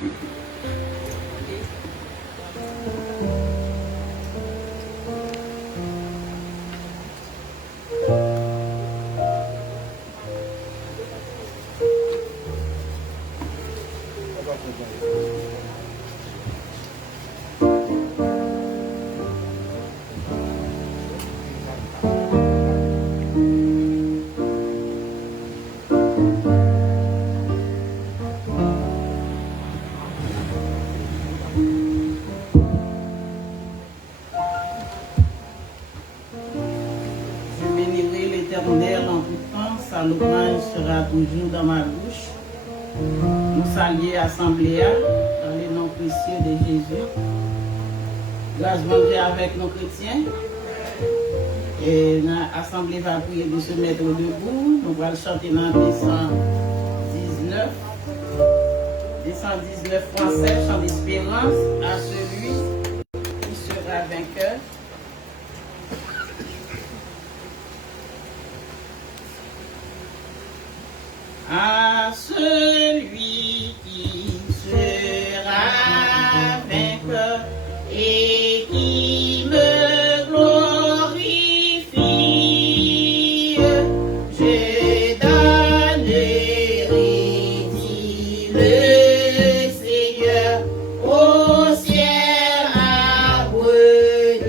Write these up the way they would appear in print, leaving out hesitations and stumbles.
Je bénirai l'Éternel en tout temps, sa louange sera toujours dans ma bouche. Nous saluons l'Assemblée dans le nom précieux de Jésus. Grâce bon Dieu avec nos chrétiens. Et l'Assemblée va prier de se mettre debout. Nous allons chanter dans 219. 219 français, chant d'espérance à celui qui sera vainqueur. À celui qui sera vainqueur et qui me glorifie, je donnerai, dit le Seigneur, au ciel à venir.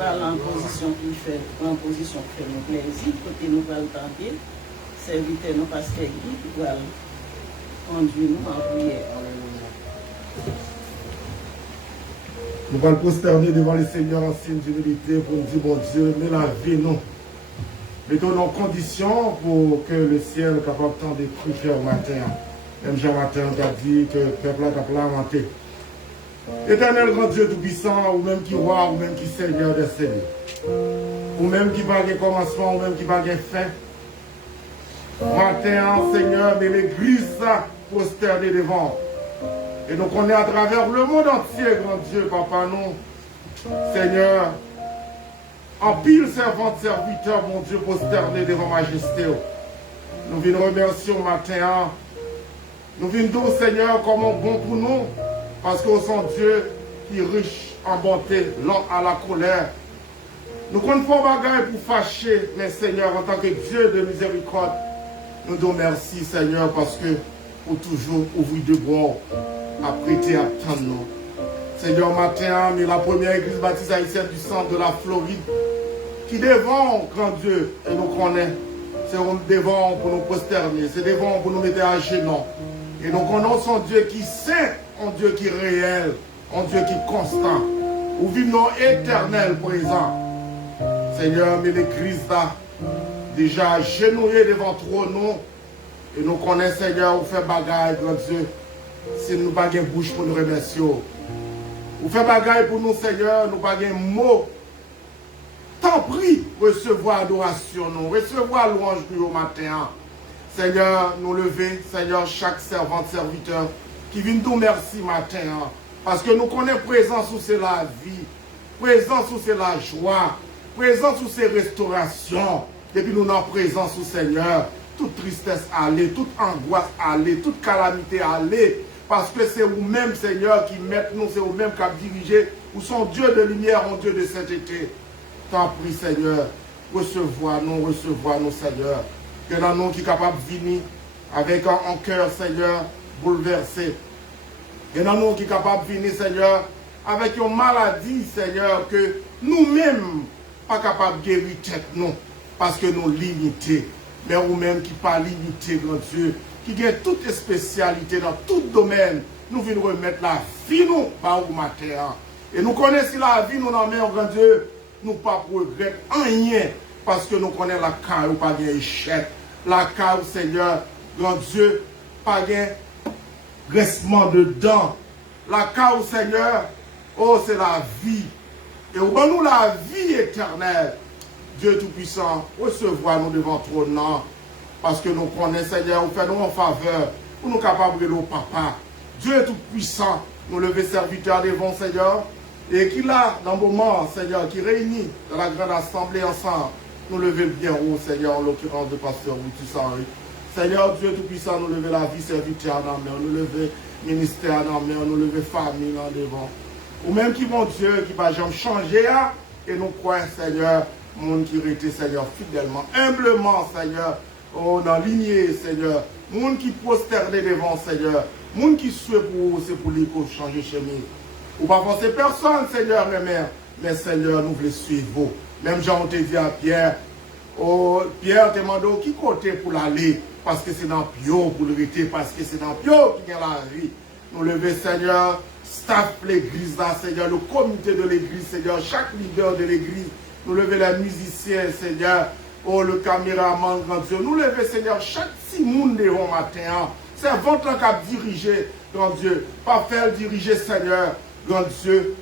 voilà en position qui fait nous plaisir, côté nous va le tenter, serviteur nous pasteur Guy, qui va conduire nous en prière. Nous allons prosterner devant le Seigneur en signe d'humilité pour nous dire, bon Dieu, mais la vie, non. Mettons nos conditions pour que le ciel soit capable de détruire au matin. Même Jean-Martin a dit que le peuple a lamenté. Éternel grand Dieu tout-puissant, ou même qui roi, ou même qui seigneur des seigneurs, ou même qui va commencement, ou même qui va fin. Matin, Seigneur, mais l'église prosternée devant. Et donc on est à travers le monde entier, grand Dieu, Papa, nous, Seigneur, en pile servante, serviteur, mon Dieu, prosterné devant majesté. Nous venons remercier au matin. Nous venons, Seigneur, comme un bon pour nous, parce que son Dieu qui est riche en bonté, lent à la colère. Nous ne faisons pas bagaille pour fâcher, mais Seigneur, en tant que Dieu de miséricorde, nous disons merci, Seigneur, parce que pour toujours ouvrir de bord, à prêter à attendre nous. Seigneur, matin, mais la première église baptiste haïtienne du centre de la Floride, qui devant, grand Dieu, et nous connaît, c'est devant pour nous prosterner, c'est devant pour nous mettre à genoux. Et nous connaissons son Dieu qui sait, un Dieu qui est réel, un Dieu qui est constant, où vivons éternel présent. Seigneur, mais l'église là, déjà agenouillée devant trop nous, et nous connaissons, Seigneur, vous fait bagaille, grand Dieu, si nous n'avons pas de bouche pour nous remercier. Vous faites bagaille pour nous, Seigneur, nous n'avons pas de mots. Tant pis, recevoir adoration, nous, recevoir louange nous au matin. Seigneur, nous lever, Seigneur, chaque servante, serviteur, qui vient nous merci matin. Parce que nous connaissons présence où c'est la vie, présence où c'est la joie, présence où c'est restauration. Et puis nous avons présence où, Seigneur, toute tristesse aller, toute angoisse aller, toute calamité aller. Parce que c'est vous-même, Seigneur, qui mettez nous, c'est vous-même qui avez dirigé, vous sont Dieu de lumière, mon Dieu de sainteté. T'en prie, Seigneur, recevoir-nous, Seigneur. Que dans nous qui est capable de venir avec un cœur, Seigneur, bouleversé. Que dans nous qui est capable de venir, Seigneur, avec une maladie, Seigneur, que nous-mêmes, pas capables de guérir tête, nous, parce que nous limités. Mais vous-même qui pas limité, grand Dieu, qui a toute spécialité dans tout domaine, nous venons remettre la vie, nous, par vous, matin. Et nous connaissons la vie, nous, dans le grand Dieu, nous pas pour regretter rien, parce que nous connaissons la carrière, pas d'échec. La carrière, Seigneur, grand Dieu, pas de restement de dents. La carrière, Seigneur, oh, c'est la vie. Et au bon nous la vie éternelle. Dieu Tout-Puissant, recevoir-nous devant ton nom. Parce que nous connaissons, Seigneur, vous faites-nous en faveur. Pour nous capables de nos papa. Dieu Tout-Puissant, nous lever serviteurs devant, Seigneur. Et qui là, dans le moment, Seigneur, qui réunit dans la grande assemblée ensemble, nous lever le bien haut, Seigneur, en l'occurrence de Pasteur Routy-Sanri. Seigneur, Dieu Tout-Puissant, nous lever la vie serviteur dans la main, nous lever ministère dans la main, nous lever famille dans devant. Ou même qui, mon Dieu, qui va jamais changer, et nous croyons, Seigneur, monde qui était, Seigneur, fidèlement, humblement, Seigneur, oh, dans lignée, Seigneur, monde qui prosterné devant, Seigneur, monde qui souhaite pour vous, c'est pour lui qu'on change chez nous. Ou pas penser personne, Seigneur, mais Seigneur, nous voulons suivre. Même Jean, on te dit à Pierre, oh, Pierre te demande qui côté pour l'aller, parce que c'est dans Pio pour le rester, parce que c'est dans Pio qui a la vie. Nous lever, Seigneur, staff l'église là, Seigneur, le comité de l'église, Seigneur, chaque leader de l'église, nous lever les musiciens, Seigneur, oh, le caméraman, grand Dieu, nous lever, Seigneur, chaque Simon de bon matin, c'est votre qui a dirigé, grand Dieu, pas faire diriger, Seigneur, grand Dieu,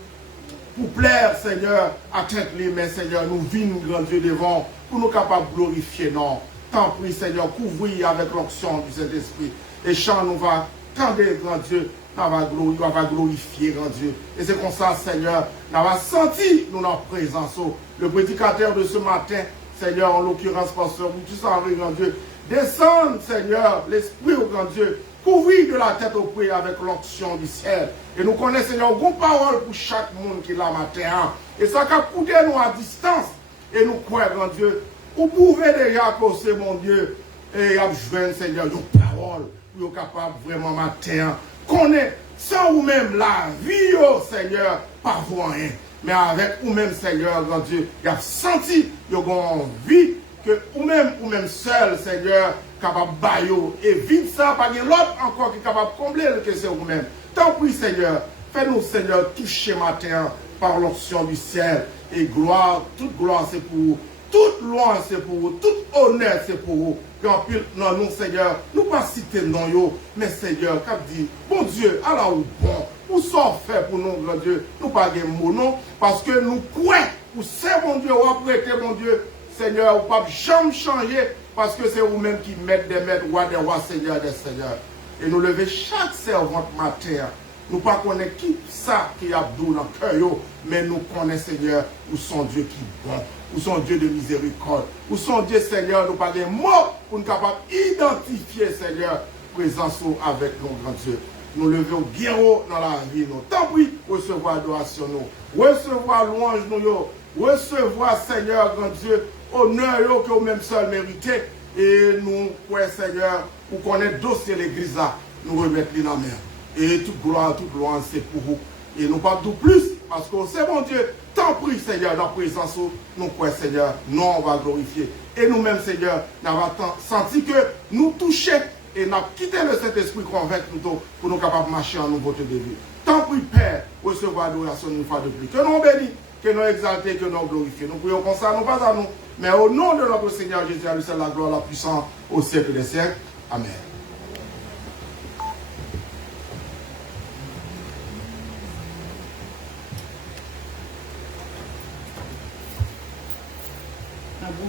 pour plaire, Seigneur, à tête les mains, Seigneur, nous vîmes, grand Dieu, devant, pour nous capables de glorifier, non. Tant pis, Seigneur, couvrir avec l'onction du Saint-Esprit. Et chant, nous va tendre, grand Dieu, nous va glorifier, grand Dieu. Et c'est comme ça, Seigneur, nous va sentir nous en présence. Le prédicateur de ce matin, Seigneur, en l'occurrence, Pasteur Routy-Sanri, grand Dieu, descendre, Seigneur, l'Esprit, au grand Dieu, couvrir de la tête au pied avec l'onction du ciel. Et nous connaissons, Seigneur, une parole pour chaque monde qui est là matin. Et ça va coûter nous à distance. Et nous croyons, grand Dieu, vous pouvez déjà causer, mon Dieu, et abjouer, Seigneur, une parole pour être capable vraiment matin. Connaître sans vous-même la vie, oh Seigneur, pas vous rien. mais avec ou-même, Seigneur, grand Dieu, il a senti, il a envie que ou-même seul, Seigneur, capable de bailler. Et vite ça, pas de l'autre encore qui est capable de combler le que c'est vous-même. Tant pis, Seigneur, fais-nous, Seigneur, toucher matin par l'onction du ciel. Et gloire, toute gloire, c'est pour vous. Toute louange, c'est pour vous. Tout honneur, c'est pour vous. Quand non, nous, Seigneur, nous pas citer non yo, mais Seigneur, cap dit, bon Dieu, alors ou bon, ou ça fait pour nous, grand Dieu, nous pas de mots, non, parce que nous croyons, ou c'est mon Dieu, ou apprêtez, mon Dieu, Seigneur, ou pas jamais changer, parce que c'est vous-même qui mettez des maîtres, roi des rois, Seigneur des seigneurs. Et nous lever chaque servante matin. Nous ne connaissons pas qui ça qui a dans le cœur, mais nous connaissons, Seigneur, où son Dieu qui est bon, où son Dieu de miséricorde, où son Dieu, Seigneur, nous pas des mots pour nous capables d'identifier, Seigneur, présence avec nous, grand Dieu. Nous levons bien haut dans la vie, nous. Tant pis, recevoir adoration, nous. Recevoir louange, nous. Recevoir, Seigneur, grand Dieu, honneur que vous-même seul méritez. Et nous, ouais, Seigneur, pour connaître dossier l'église là, nous remettre dans la mer. Et toute gloire, toute louange, c'est pour vous. Et nous pas tout plus, parce que c'est mon Dieu, tant pis, Seigneur, dans la présence, nous croyons, Seigneur, non, on va glorifier. Et nous-mêmes, Seigneur, nous avons senti que nous touchons et nous avons quitté le Saint-Esprit convaincre nous pour nous capables de marcher en nouveauté de vie. Tant pis, Père, recevoir l'adoration une fois de plus. Que nous bénissons, que nous exaltons, que nous glorifions. Nous prions comme ça, non pas à nous, mais au nom de notre Seigneur Jésus, à lui seul la gloire, la puissance au siècle des siècles. Amen.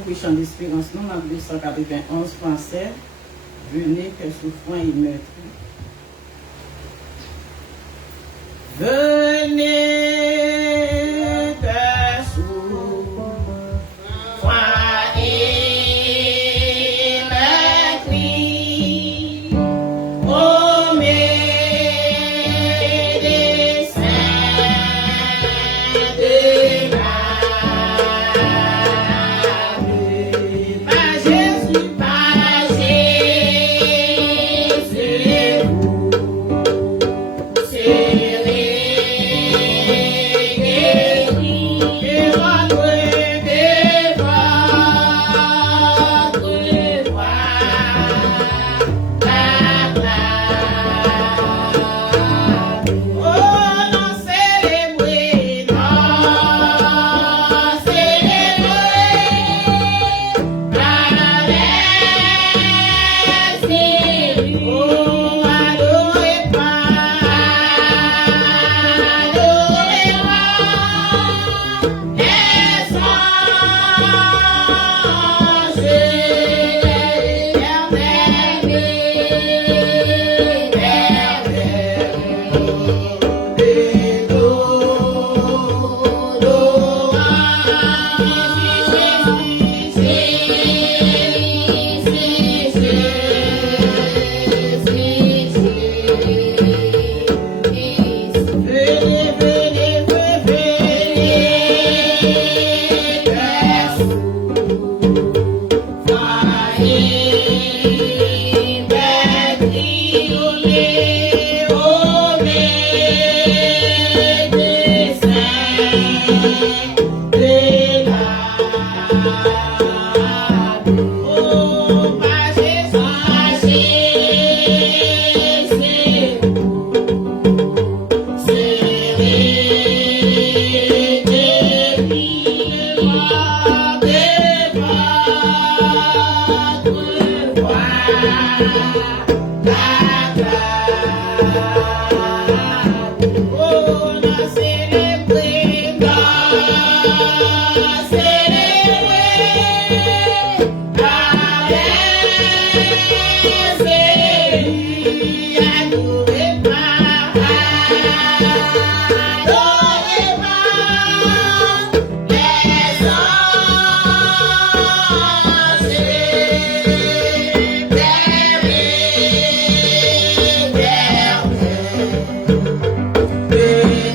Pour chant d'espérance, nous, en 291 français, venez que souffrant et meurtre. Venez que souffrant et meurtre, ô médecin de l'âme.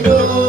Hello.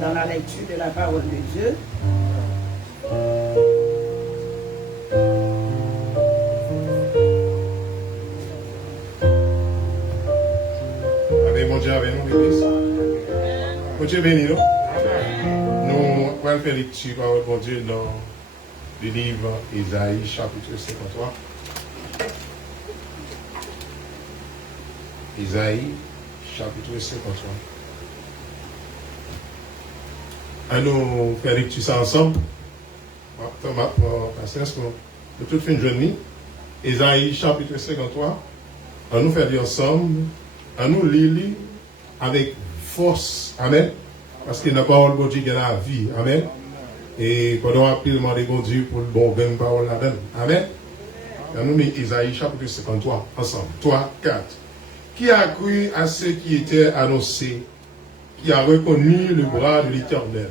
Dans la lecture de la parole de Dieu. Avec mon Dieu, avec nous, l'église. Mon Dieu béni, nous. Nous allons faire lecture par mon Dieu dans le livre Isaïe, chapitre 53. Isaïe, chapitre 53. À nous faire lecture ça ensemble. De toute fin de journée, Isaïe chapitre 53, à nous faire lire ensemble, à nous lire avec force. Amen. Parce que la parole de Dieu est la vie. Amen. Et pendant un peu demander bon Dieu pour le bon bain parole là-dedans. Amen. À nous lire Isaïe chapitre 53 ensemble. 3, 4. Qui a cru à ce qui était annoncé, qui a reconnu le bras de l'Éternel.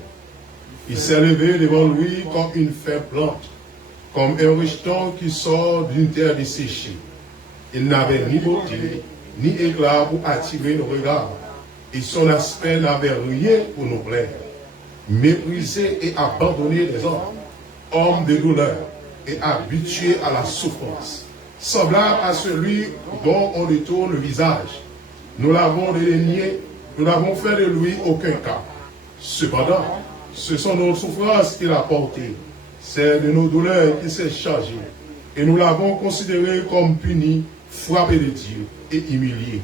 Il s'est levé devant lui comme une faible plante, comme un rejeton qui sort d'une terre desséchée. Il n'avait ni beauté, ni éclat pour attirer nos regards, et son aspect n'avait rien pour nous plaire. Méprisé et abandonné des hommes, homme de douleur et habitué à la souffrance, semblable à celui dont on détourne le visage. Nous l'avons dédaigné, nous n'avons fait de lui aucun cas. Cependant, ce sont nos souffrances qu'il a portées, c'est de nos douleurs qu'il s'est chargé, et nous l'avons considéré comme puni, frappé de Dieu et humilié.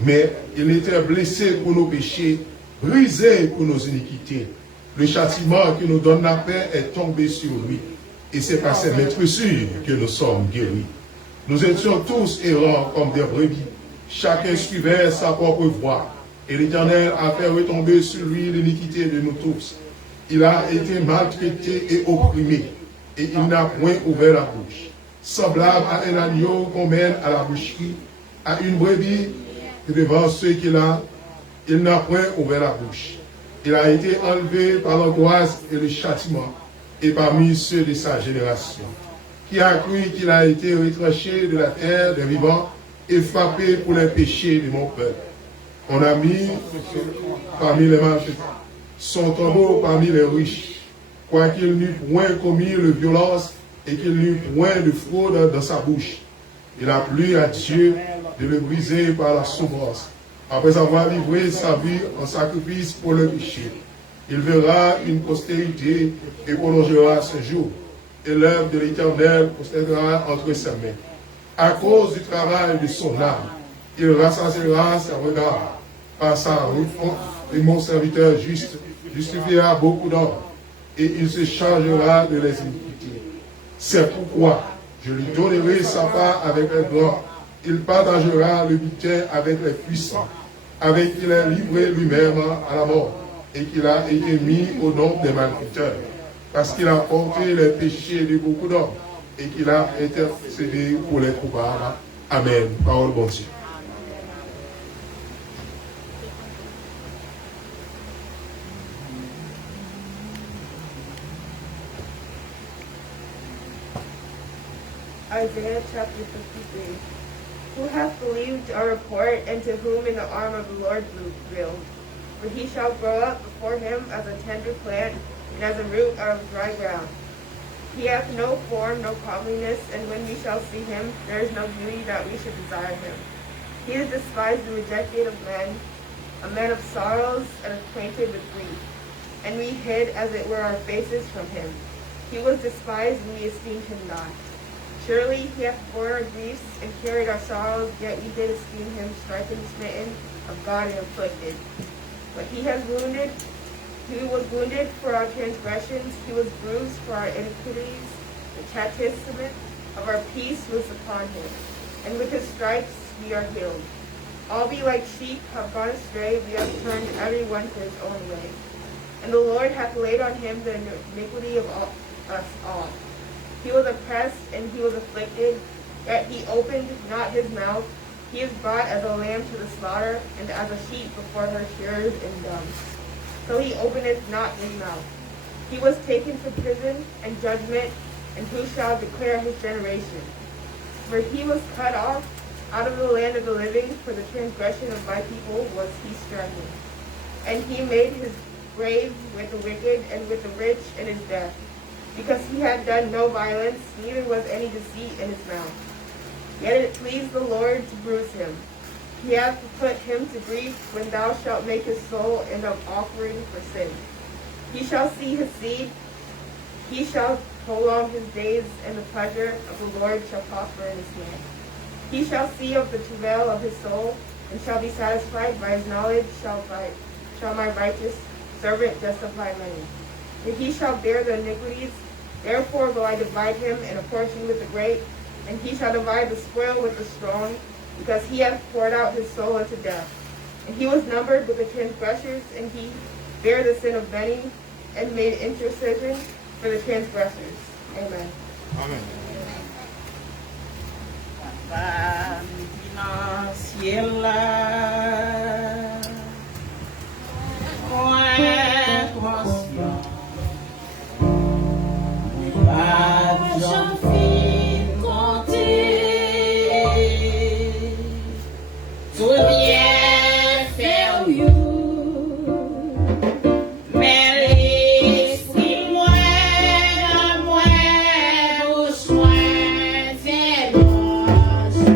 Mais il était blessé pour nos péchés, brisé pour nos iniquités. Le châtiment qui nous donne la paix est tombé sur lui, et c'est par ses maîtresures que nous sommes guéris. Nous étions tous errants comme des brebis, chacun suivait sa propre voie, et l'Éternel a fait retomber sur lui l'iniquité de nous tous. Il a été maltraité et opprimé, et il n'a point ouvert la bouche. Semblable à un agneau qu'on mène à la boucherie, à une brebis devant ceux qu'il a, il n'a point ouvert la bouche. Il a été enlevé par l'angoisse et le châtiment, et parmi ceux de sa génération, qui a cru qu'il a été retranché de la terre des vivants et frappé pour les péchés de mon peuple. On a mis parmi les malfaiteurs son tombeau parmi les riches, quoiqu'il n'eût point commis de violence et qu'il n'eût point de fraude dans sa bouche. Il a plu à Dieu de le briser par la souffrance. Après avoir livré sa vie en sacrifice pour le péché, il verra une postérité et prolongera ce jour. Et l'œuvre de l'Éternel postérera entre ses mains. À cause du travail de son âme, il rassasiera ses regards. Par sa route, et mon serviteur juste justifiera beaucoup d'hommes, et il se chargera de les iniquités. C'est pourquoi je lui donnerai sa part avec les grands. Il partagera le butin avec les puissants, avec qui il est livré lui-même à la mort, et qu'il a été mis au nombre des malfaiteurs, parce qu'il a porté les péchés de beaucoup d'hommes, et qu'il a intercédé pour les coupables. Amen. Parole bon Dieu. Isaiah chapter 53. Who hath believed our report, and to whom in the arm of the Lord revealed? For he shall grow up before him as a tender plant, and as a root out of dry ground. He hath no form, no comeliness, and when we shall see him, there is no beauty that we should desire him. He is despised and rejected of men, a man of sorrows, and acquainted with grief. And we hid, as it were, our faces from him. He was despised, and we esteemed him not. Surely he hath borne our griefs and carried our sorrows, yet we did esteem him stricken, smitten of God, and afflicted. But he was wounded for our transgressions, he was bruised for our iniquities. The chastisement of our peace was upon him, and with his stripes we are healed. All we like sheep have gone astray, we have turned every one to his own way. And the Lord hath laid on him the iniquity of us all. He was oppressed and he was afflicted, yet he opened not his mouth. He is brought as a lamb to the slaughter, and as a sheep before her shearers is dumb. So he openeth not his mouth. He was taken to prison and judgment, and who shall declare his generation? For he was cut off out of the land of the living, for the transgression of my people was he stricken. And he made his grave with the wicked and with the rich in his death, because he had done no violence, neither was any deceit in his mouth. Yet it pleased the Lord to bruise him. He hath put him to grief, when thou shalt make his soul an offering for sin. He shall see his seed, he shall prolong his days, and the pleasure of the Lord shall prosper in his hand. He shall see of the travail of his soul, and shall be satisfied. By his knowledge shall my righteous servant justify many. And he shall bear the iniquities. Therefore will I divide him in a portion with the great, and he shall divide the spoil with the strong, because he hath poured out his soul unto death. And he was numbered with the transgressors, and he bare the sin of many, and made intercession for the transgressors. Amen. Amen. J'en fais compter tout bien faire mais l'esprit moi au soin fait mon jour.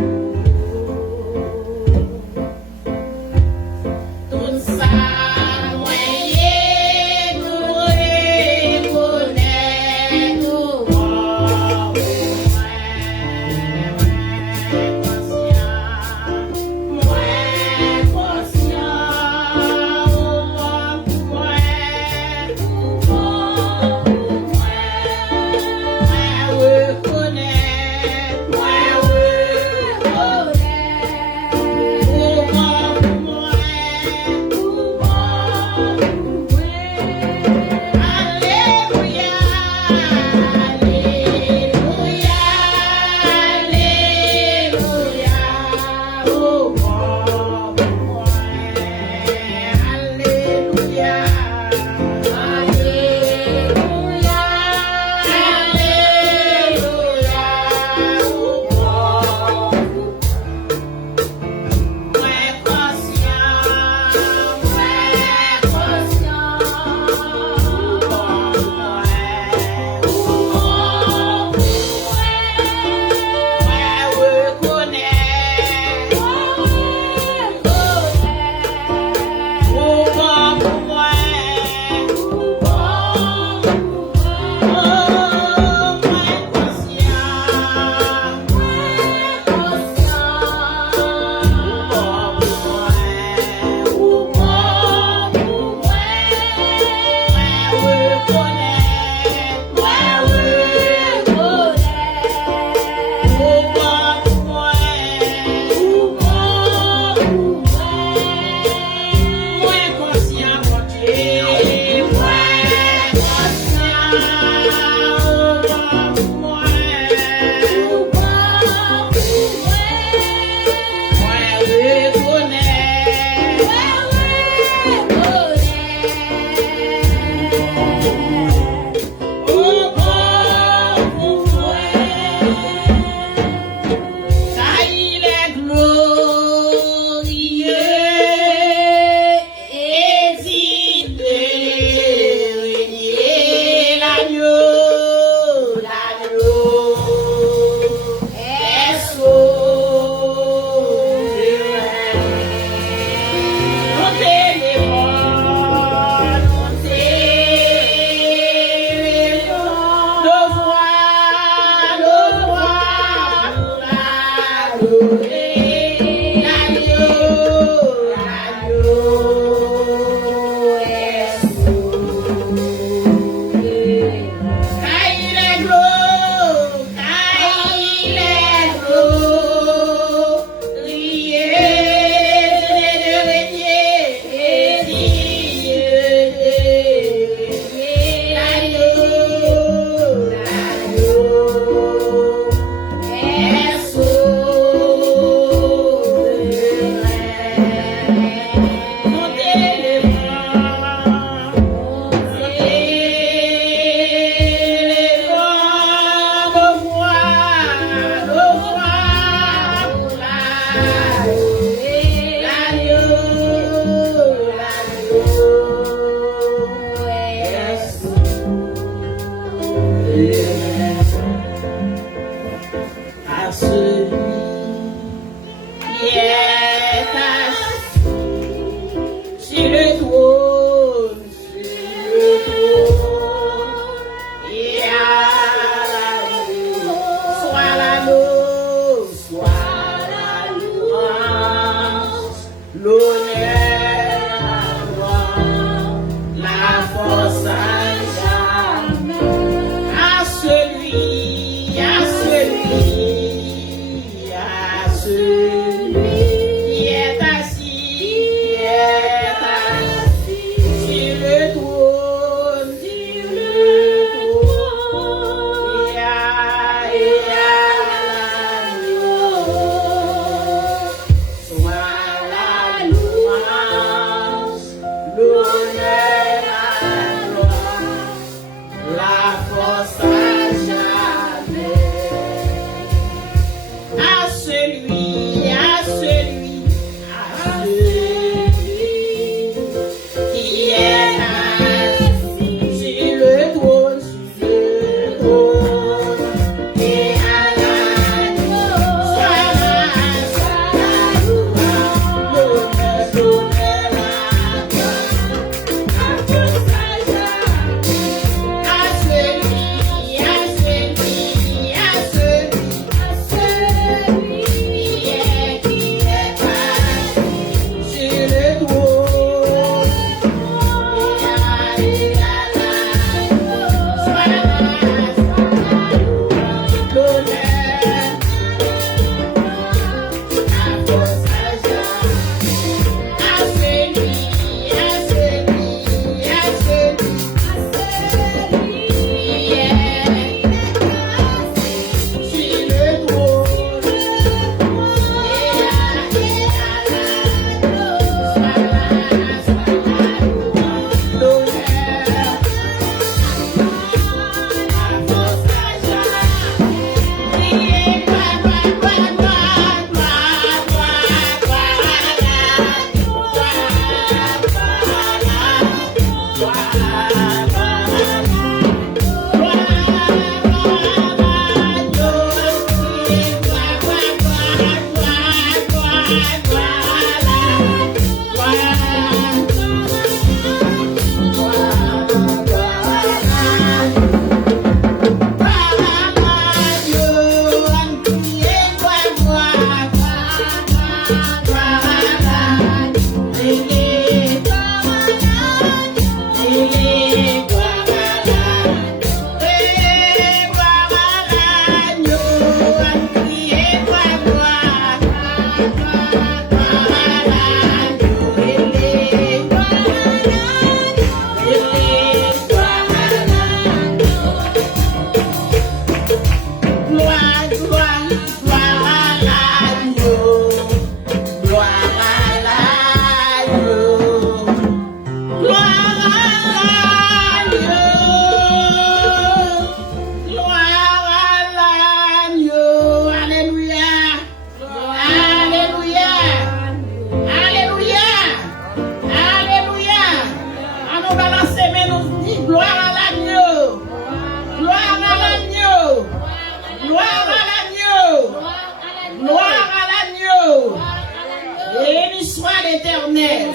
l'Éternel.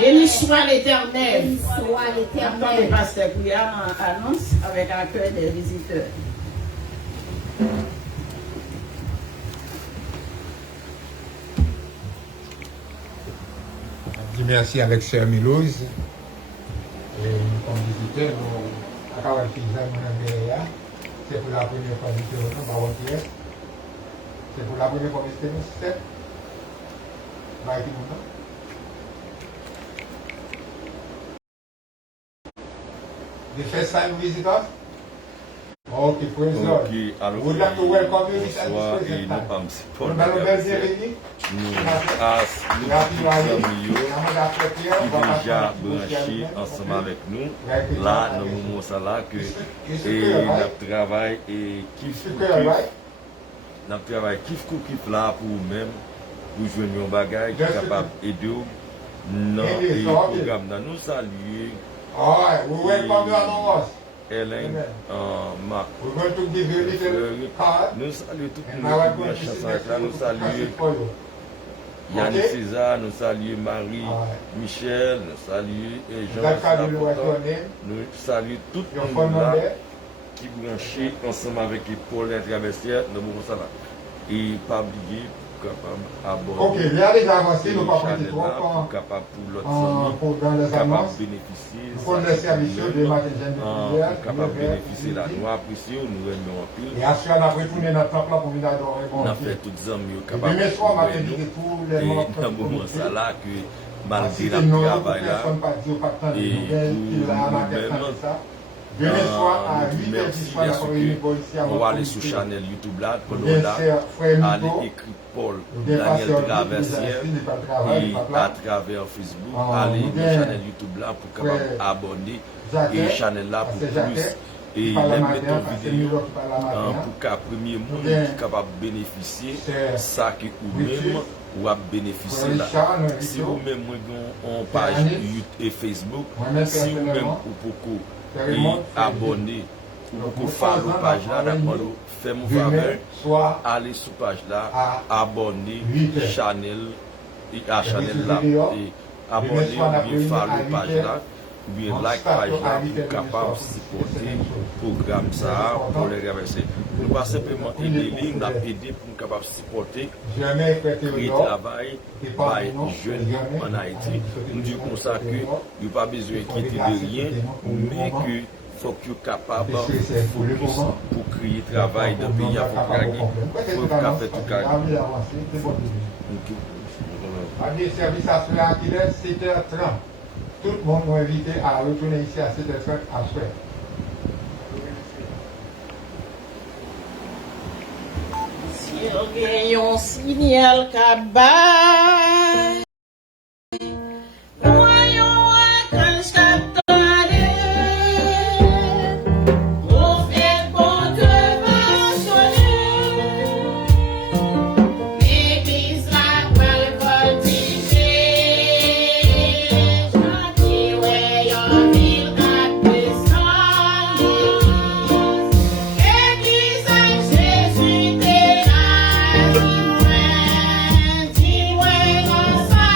Béni soit l'Éternel. Attendez, pasteur Couillard annonce avec accueil des visiteurs. Je dis merci avec Sœur Milouz. Et comme visiteur, nous avons fait c'est pour la première fois que nous avons fait. C'est pour la première fois que nous avons fait. The first time visitors? Okay, praise the Lord. Okay, alors, Would like to welcome you at this bonsoir et present nous time. sommes pour Nous la allons garder. bienvenue. Nous grâce nous qui déjà branchés ensemble avec nous. Là, dans le moment ça là que et notre travail et kiff notre travail kiff là pour nous-mêmes pour jouer un bagage qui est capable d'aider dans le programme. Nous saluons All right, we welcome you along us. Hélène, Marc. We're going to give you a little card. Nous saluons tout le And now I'm monde going qui to est sing chanson là. Nous a saluons for you. Yannick Okay. César, nous saluons Marie, Alright. Michel, nous saluons et Jean. That card will write your name, Nous saluons tout your le phone monde là number. qui branché ensemble avec Paul Traversière dans le moment ça là. Et pas oublier pour capable Ok, aborder il y a déjà avancé, nous ne pouvons pas Chanel trop là, pour capable pour l'autre famille, dans les capable annonces. bénéficier. Nous prenons les services de matin, capable bénéficier là. Nous apprécions, nous aimons en pile. et après, on a retourné notre temple là pour venir adorer. On a fait toutes les amis capables Demain soir, on va de inviter nous. tous Et les membres dans le moment ça là que malgré Si le nous travail là, et Demain soir, à 8h du merci soir, bien sûr que on va aller sur la Chanel YouTube là, pour nous Bien là, sûr, frère aller Nico, écrire Paul bien Daniel pasteur Traversière Nico, pas de travail, et pas de là. à travers Facebook, Ah, aller bien. sur Chanel YouTube là pour capable Frère abonner Jacques, et Chanel là pour pasteur plus Jacques, et qui parle la même matin, mettre pasteur vidéo Milo qui parle la matin. pour qu'à premier monde Bien. qui est capable de bénéficier C'est ça que ou Richard. même ou à bénéficier Frère là. Richard, nous Si invitons. vous même on page Anis. YouTube et Facebook, Moi-même, si vous même personnellement, ou beaucoup Frère et Raymond, Frère abonner ou Donc, beaucoup nous follow faisons page la là, réunion. d'accord, faites mon Demain faveur, soir, allez sur page là, à abonner 8 heures. Chanel et à Chanel cette là vidéo. et abonner soir, on a ou bien réuni à follow 8 page heures. là ou bien On like start page à là 8 heures pour du capable soir. supporter C'est le programme ça pour les traverser. Nous pas simplement aider les, nous aider pour capable supporter jamais prêté créer au travail par les jeunes en Haïti. Nous disons comme ça que il n'y a pas besoin de quitter de rien, mais que faut qu'il soit capable de focus pour créer travail dans le pays à Fokagi, pour faire tout cas. Amis, service à cela qui est 7h30. Tout le monde est invité à retourner ici à 7h30 après. Surveillons signal cabane. Voyons un constat. Au fait, bon devant soleil. L'église la voile voltiger. Gentil, ouais, en ville, à puissance. Église à Jésus, t'es là. Dis-moi, dis-moi, dans sa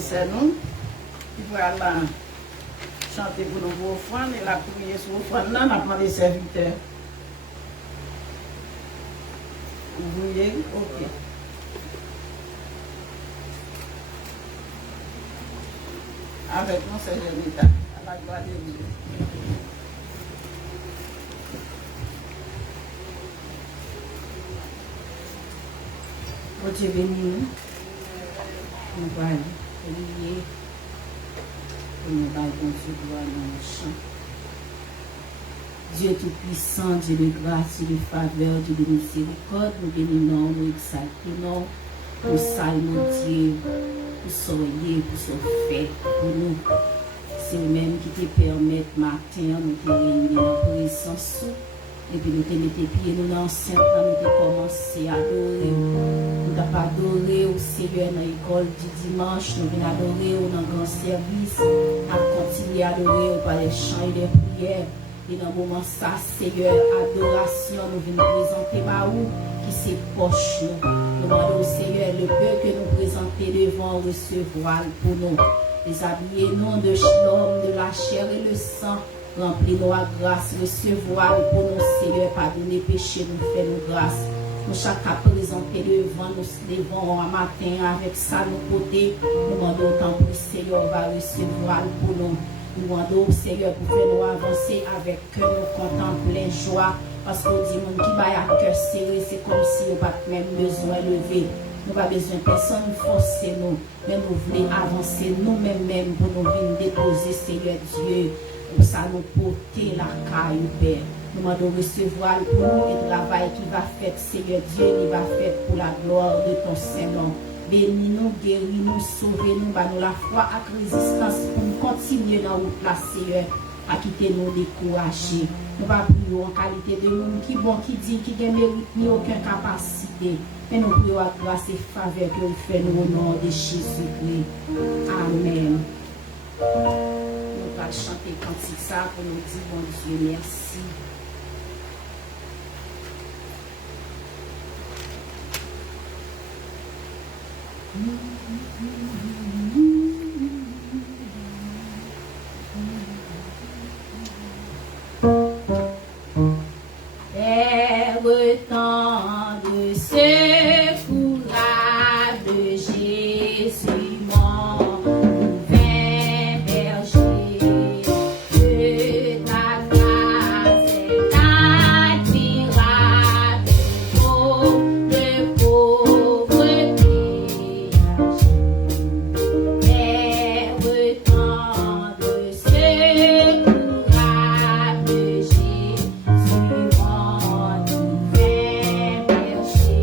c'est nous qui voilà chanter pour nous pour offrande et la prière sur offrande là, on a demandé serviteurs. Vous voyez? Ok. Avec nous, c'est Jérémie, à la gloire de Dieu. Bon Dieu béni nous. Nous allons prier pour nous bailler bon Dieu gloire dans le champ. Dieu tout-puissant, Dieu de grâce, Dieu de faveur, Dieu de miséricorde, nous bénissons, nous exaltons, nous saluons Dieu, pour soyez, pour ce fait, pour nous. C'est eux-mêmes qui te permettent matin, nous te réunir en présence. Et puis nous te mettons pieds nous dans l'enceinte, nous te commencé à adorer. Nous t'avons adoré au Seigneur dans l'école du dimanche, nous venons adorer dans le grand service, à continuer à adorer par les chants et les prières. Et dans le moment ça, Seigneur, adoration, nous venons présenter Maou qui s'est proche nous. Nous demandons au Seigneur le peu que nous présenter devant recevoir pour nous. Déshabillez-nous de l'homme, de la chair et le sang. Remplis-nous à grâce, recevoir pour nous, Seigneur, pardonner péché, nous faire nos grâces. Nous chacun présenter devant nous, devant un matin avec ça, nos côtés. Nous demandons autant pour Seigneur, va recevoir pour nous. Nous demandons, Seigneur, pour faire nous avancer avec cœur, nous contempler joie. Parce qu'on dit, mon qui va à cœur serré, c'est comme si on n'a pas même besoin de lever. Nous n'avons pas besoin de personne de forcer nous. Mais nous voulons avancer nous-mêmes pour nous venir déposer, Seigneur Dieu. Pour ça, nous porter la caille, Père. Nous demandons recevoir pour nous le travail qui va faire, Seigneur Dieu, il va faire pour la gloire de ton Saint-Nom. Bénis-nous, guéris-nous, sauvez-nous, nous la foi avec résistance pour nous continuer dans notre place, Seigneur, à quitter nous décourager. Nous ne prions en qualité de monde qui bon, qui dit, qui ne mérite ni aucune capacité. Mais nous prions à grâce et faveur que vous faites nous au nom de Jésus-Christ. Amen. Nous allons chanter cantique ça pour nous dire, bon Dieu, merci. Tant de secours de Jésus, mon ouvert berger, de ta grâce est admirable, pour le pauvre péché. Tant de secours de Jésus, merci.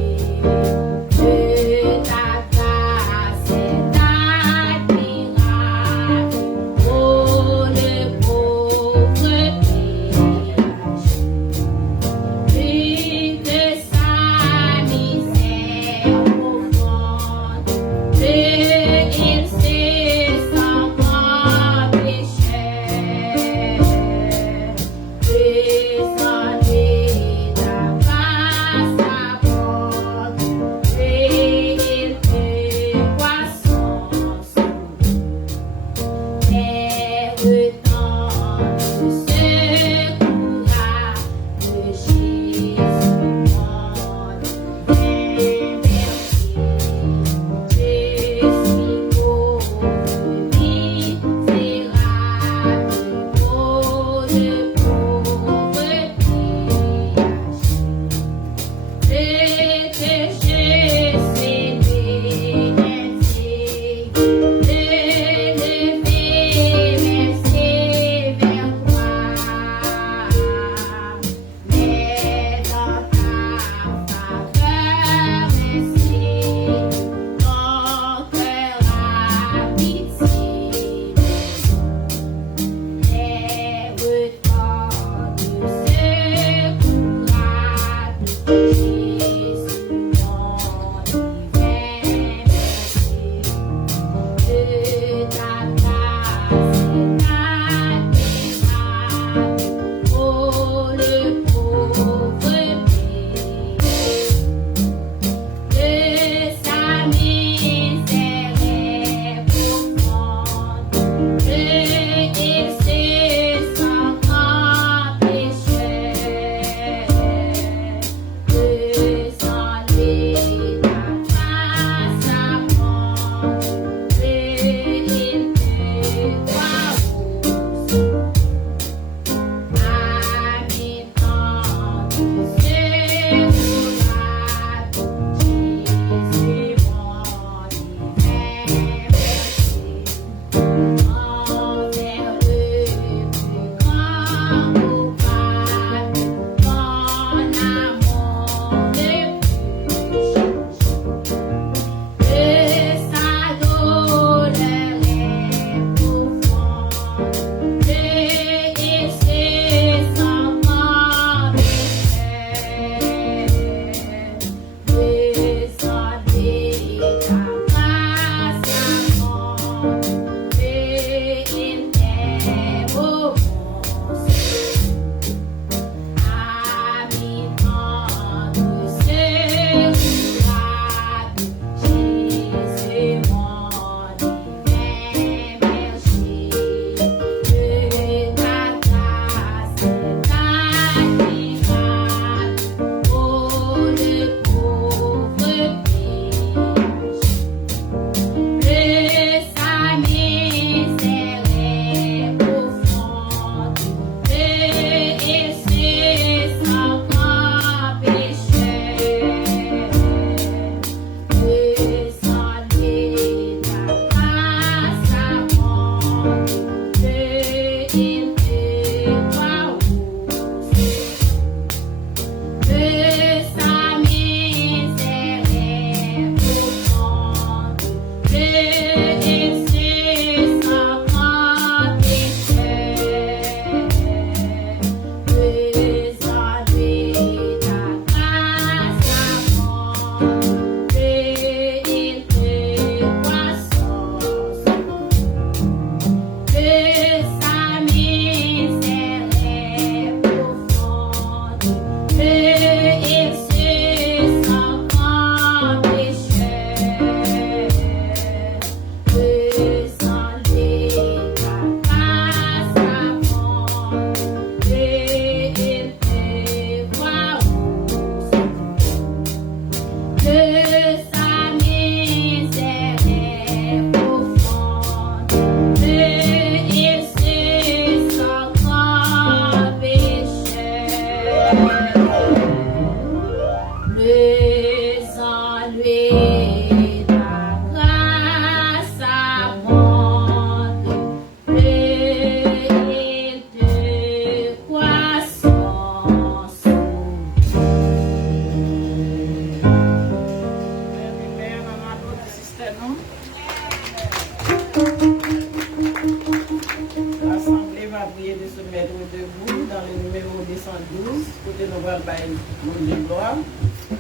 nous allons faire mon Dieu gloire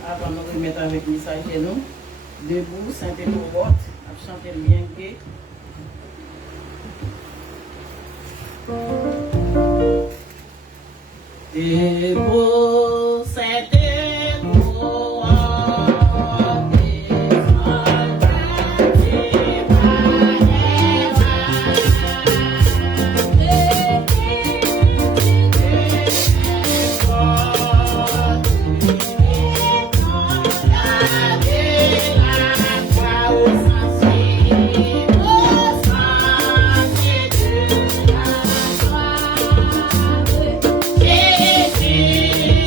avant de nous remettre avec le message de nous. Debout, Saint-Étourbotte, à chanter le bien gai. Debout, Saint-Étourbotte. Jésus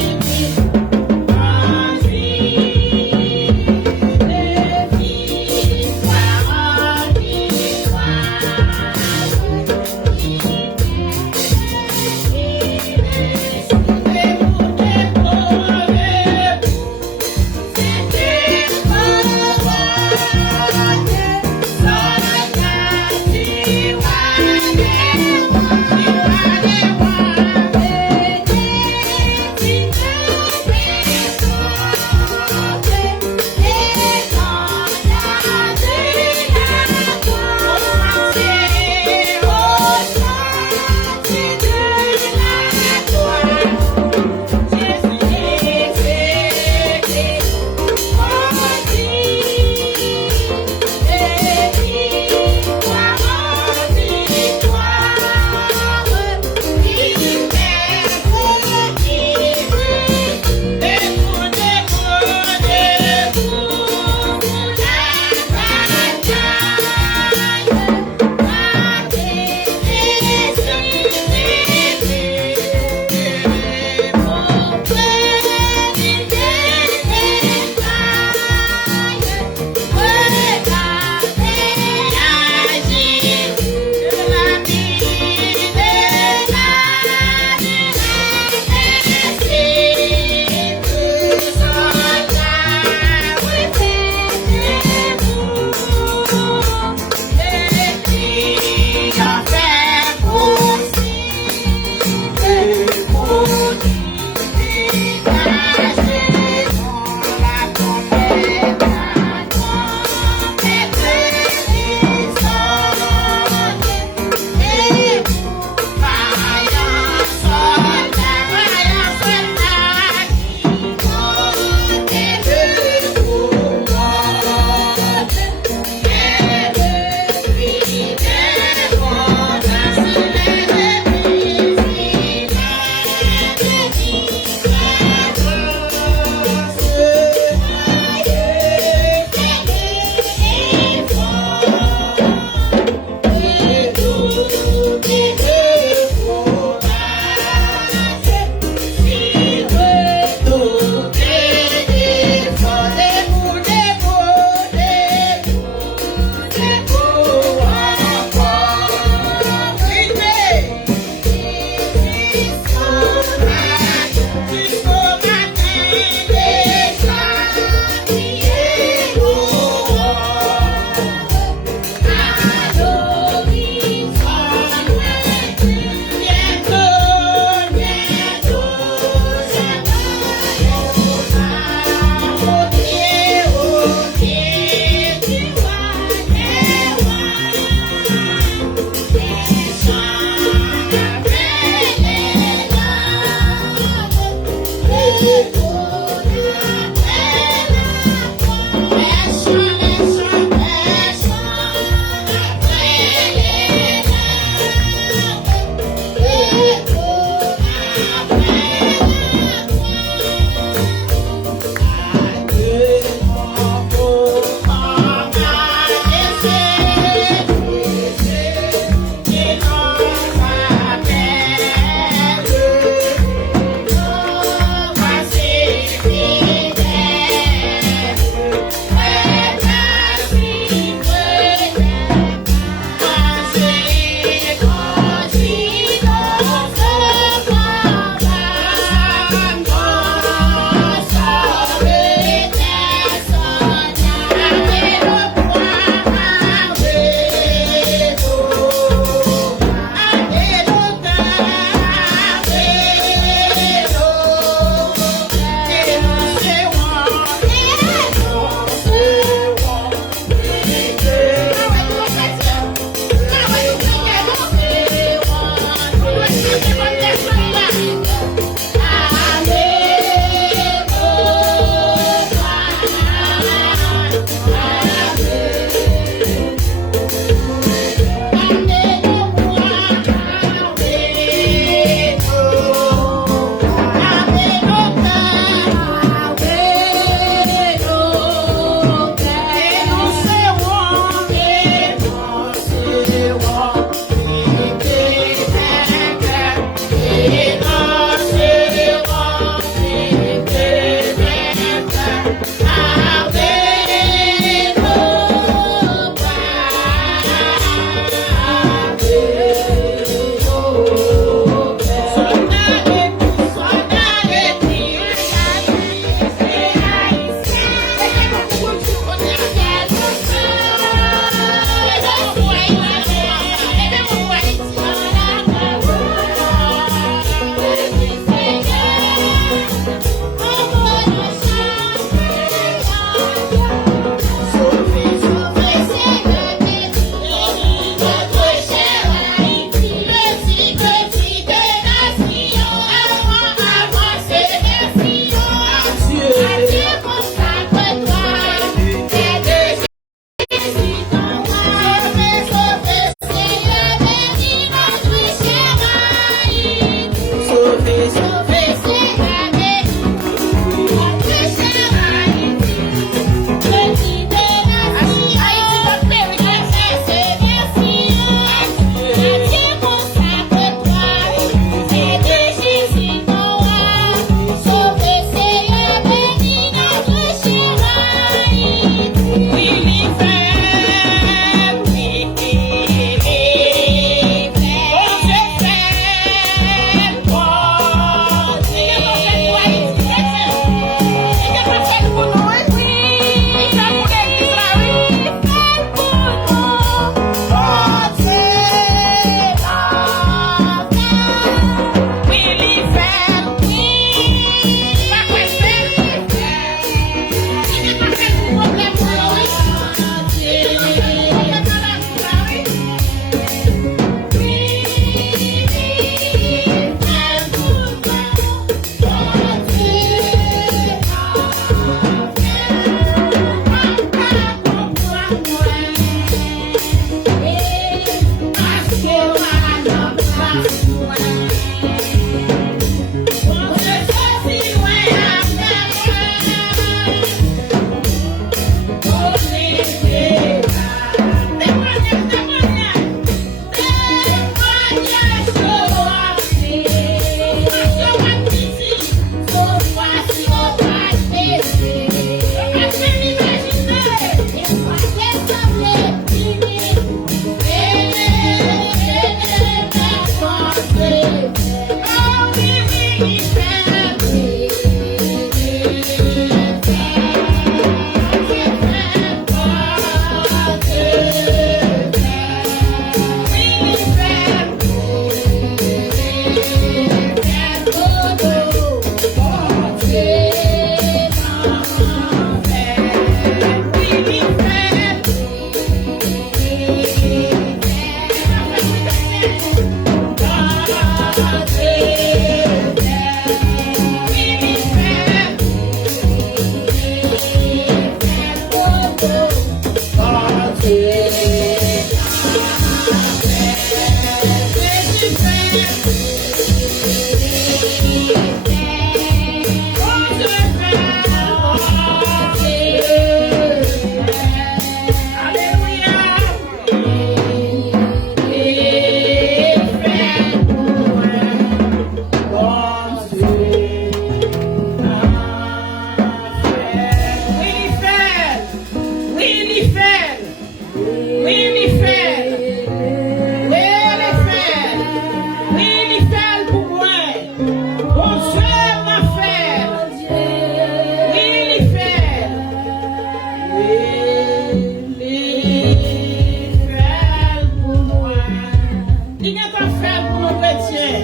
Il est en fait pour nos chrétiens.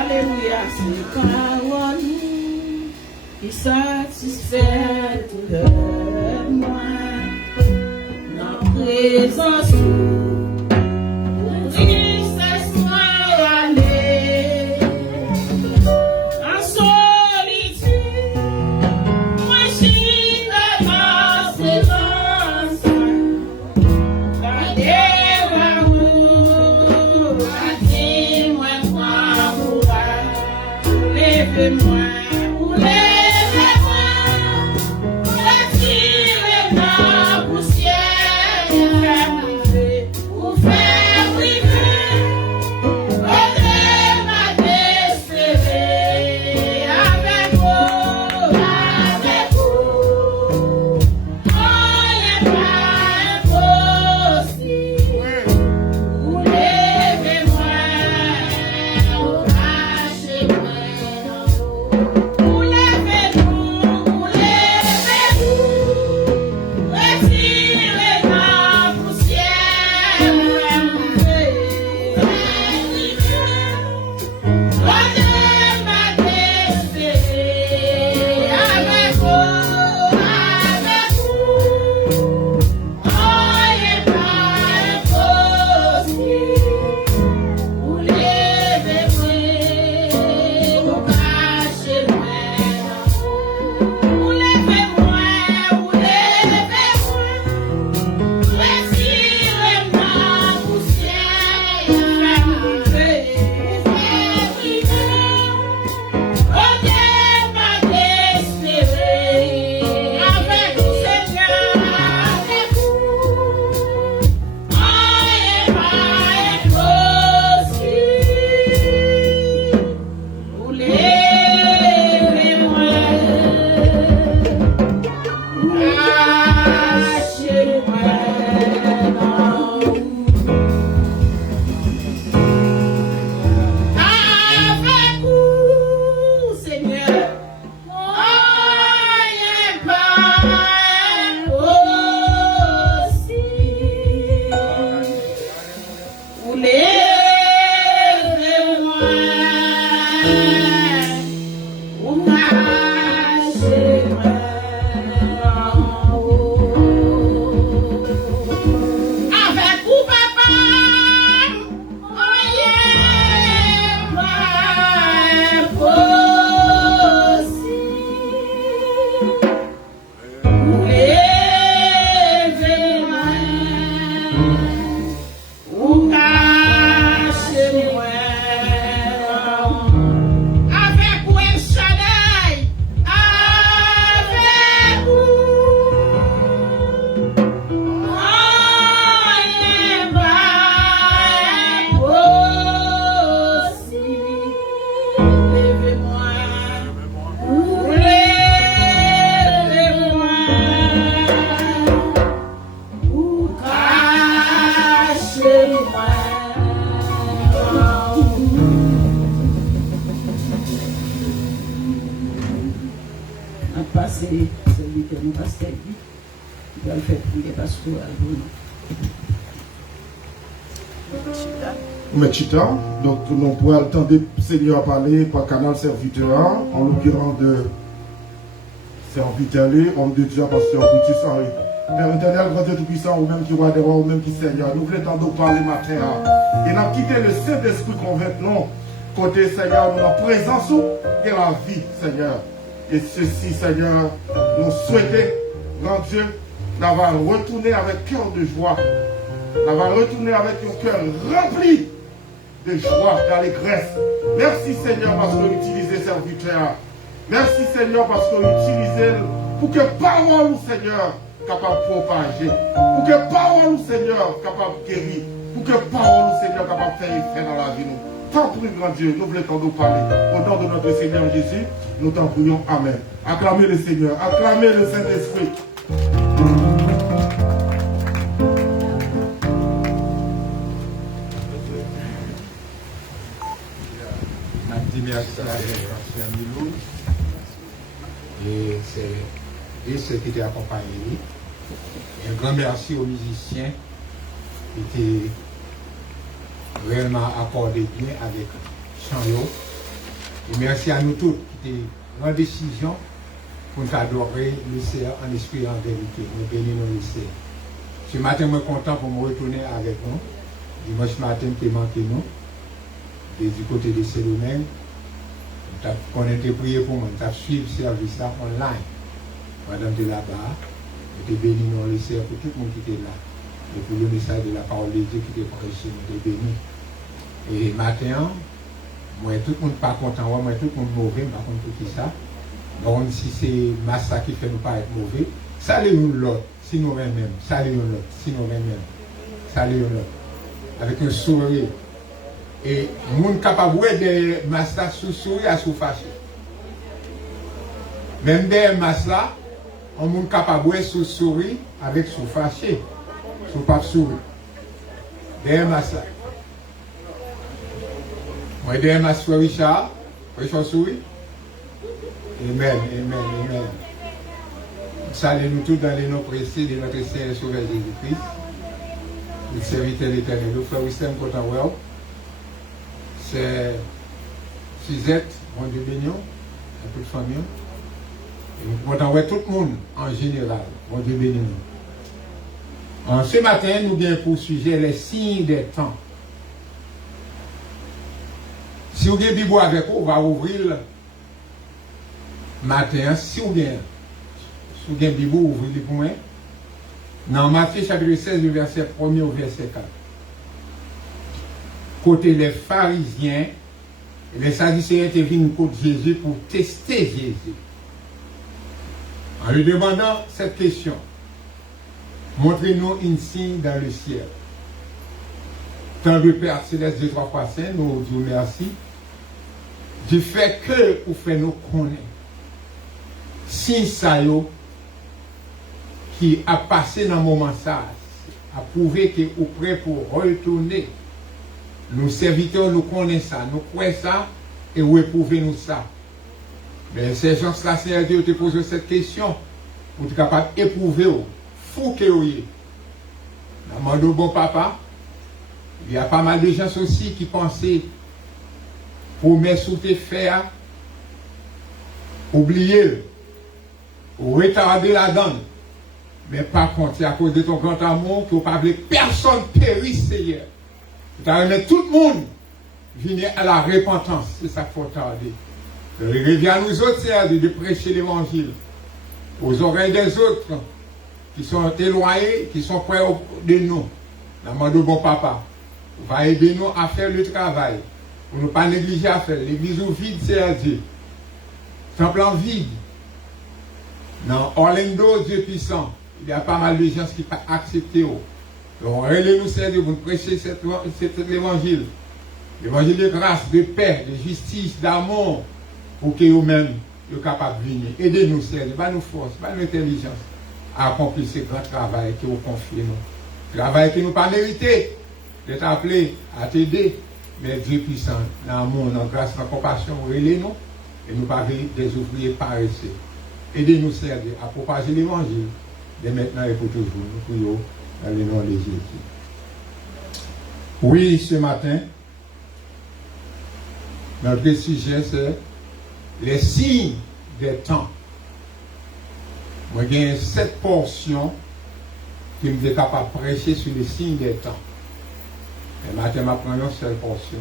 Alléluia, c'est parole qui satisfait tout le moi. Dans présence, celui que nous passons, il doit le faire prier parce que Mechita, donc nous pouvons attendre le Seigneur parler par canal serviteur, en l'occurrence de serviteur, homme de Dieu, pasteur Boutissan. Père éternel, grand Dieu tout-puissant, ou même qui roi des rois, ou même qui Seigneur, nous voulons t'entendre parler matin. Et nous avons quitté le Saint-Esprit convaincant, côté Seigneur, nous en présence de la vie, Seigneur. Et ceci, Seigneur, nous souhaitons, grand Dieu, d'avoir retourné avec cœur de joie, d'avoir retourné avec un cœur rempli de joie, d'allégresse. Merci, Seigneur, parce que vous utilisez serviteur. Merci, Seigneur, parce que vous utilisez pour que parole, Seigneur, capable de propager, pour que parole, Seigneur, capable de guérir, pour que parole, Seigneur, capable de faire effet dans la vie. Tant pis, grand Dieu, nous voulons nous parler. Au nom de notre Seigneur Jésus, nous t'en prions. Amen. Acclamez le Seigneur, acclamez le Saint-Esprit. Merci à Pasteur Milou et ceux qui t'ont accompagné. Un grand merci aux musiciens qui étaient réellement accordés bien avec Chanyo. Et merci à nous tous qui étaient en décision pour nous adorer le Seigneur en esprit et en vérité. Nous bénissons le Seigneur. Ce matin, je suis content pour me retourner avec nous. Dimanche matin, je manqué nous. Et du côté de ce domaine, on a été prié pour moi, on a suivi le service là online. Madame de là-bas, je béni dans le Seigneur pour tout le monde qui était là. Et pour le message de la parole de Dieu qui était prêché, je béni. Et matin, moi, tout le monde pas content, moi, tout le monde mauvais, par contre, tout ça. Donc, si c'est Massa qui fait nous pas être mauvais, saluons l'autre, si nous même, saluons l'autre, si nous même, saluons l'autre. Avec un sourire. Et moun capable de Massa sous sourire à sous fâché. Même des Massa, on moun capable de sous sourire avec sous fâché, sous pas sourire. Des Massa. Moi, des Massa Richard, Richard sourire. Amen, amen, amen. Salut nous tous dans les noms précis de notre Seigneur et Sauveur Jésus-Christ. Le serviteur de l'Éternel. Le frère Wistem Cotanwell. C'est Suzette, mon Dieu béni, à toute famille. Et nous comptons tout le monde en général. Mon Dieu béni. Ce matin, nous avons pour sujet les signes des temps. Si vous avez Bible avec vous, on va ouvrir le matin. Si vous avez Bible, ouvrez-le pour moi. Dans Matthieu chapitre 16, le verset 1 au verset 4. Côté les pharisiens, les sadducéens étaient venus contre Jésus pour tester Jésus. En lui demandant cette question, montrez-nous un signe dans le ciel. Tant de Père Céleste de 3 fois Saint, nous disons merci. Du fait que vous faites nous connaître. Signe ça qui a passé dans le moment ça, a prouvé que vous êtes prêt pour retourner. Nos serviteurs nous connaissent ça, nous croyons ça et vous éprouvez nous ça. Mais ces gens-là, Seigneur Dieu, te posent cette question pour être capable d'éprouver, fou que vous êtes. Dans mon bon papa, il y a pas mal de gens aussi qui pensaient pour mettre sous tes fers, oublier, ou retarder la donne. Mais par contre, c'est à cause de ton grand amour que vous ne parlez personne périsse, Seigneur. Tu as remis tout le monde venir à la repentance. C'est ça qu'il faut tarder. Revient à nous autres, Seigneur, de prêcher l'évangile aux oreilles des autres qui sont éloignés, qui sont près de nous. Dans de bon papa, va aider nous à faire le travail. Pour ne pas négliger à faire. L'église vide, Seigneur Dieu. Temple en vide. Dans Orlando, Dieu puissant, il y a pas mal de gens qui n'ont pas accepté. Donc, relève-nous, Seigneur, pour prêcher cet évangile. L'évangile de grâce, de paix, de justice, d'amour, pour que nous-mêmes soyons capables de venir. Aidez-nous, Seigneur, pas nous force, pas nous intelligence à accomplir ce grand travail que vous confiez nous. Travail que nous pas mérité d'être appelés à t'aider, mais Dieu puissant, dans l'amour, dans la grâce, dans la compassion, relève-nous et nous pas des ouvriers paresseux. Aidez-nous, Seigneur, à propager l'évangile de maintenant et pour toujours. Nous prions dans le nom de Jésus. Oui, ce matin, notre sujet, c'est les signes des temps. Moi, j'ai 7 portions qui me sont capables de prêcher sur les signes des temps. Et matin, je prends une seule portion.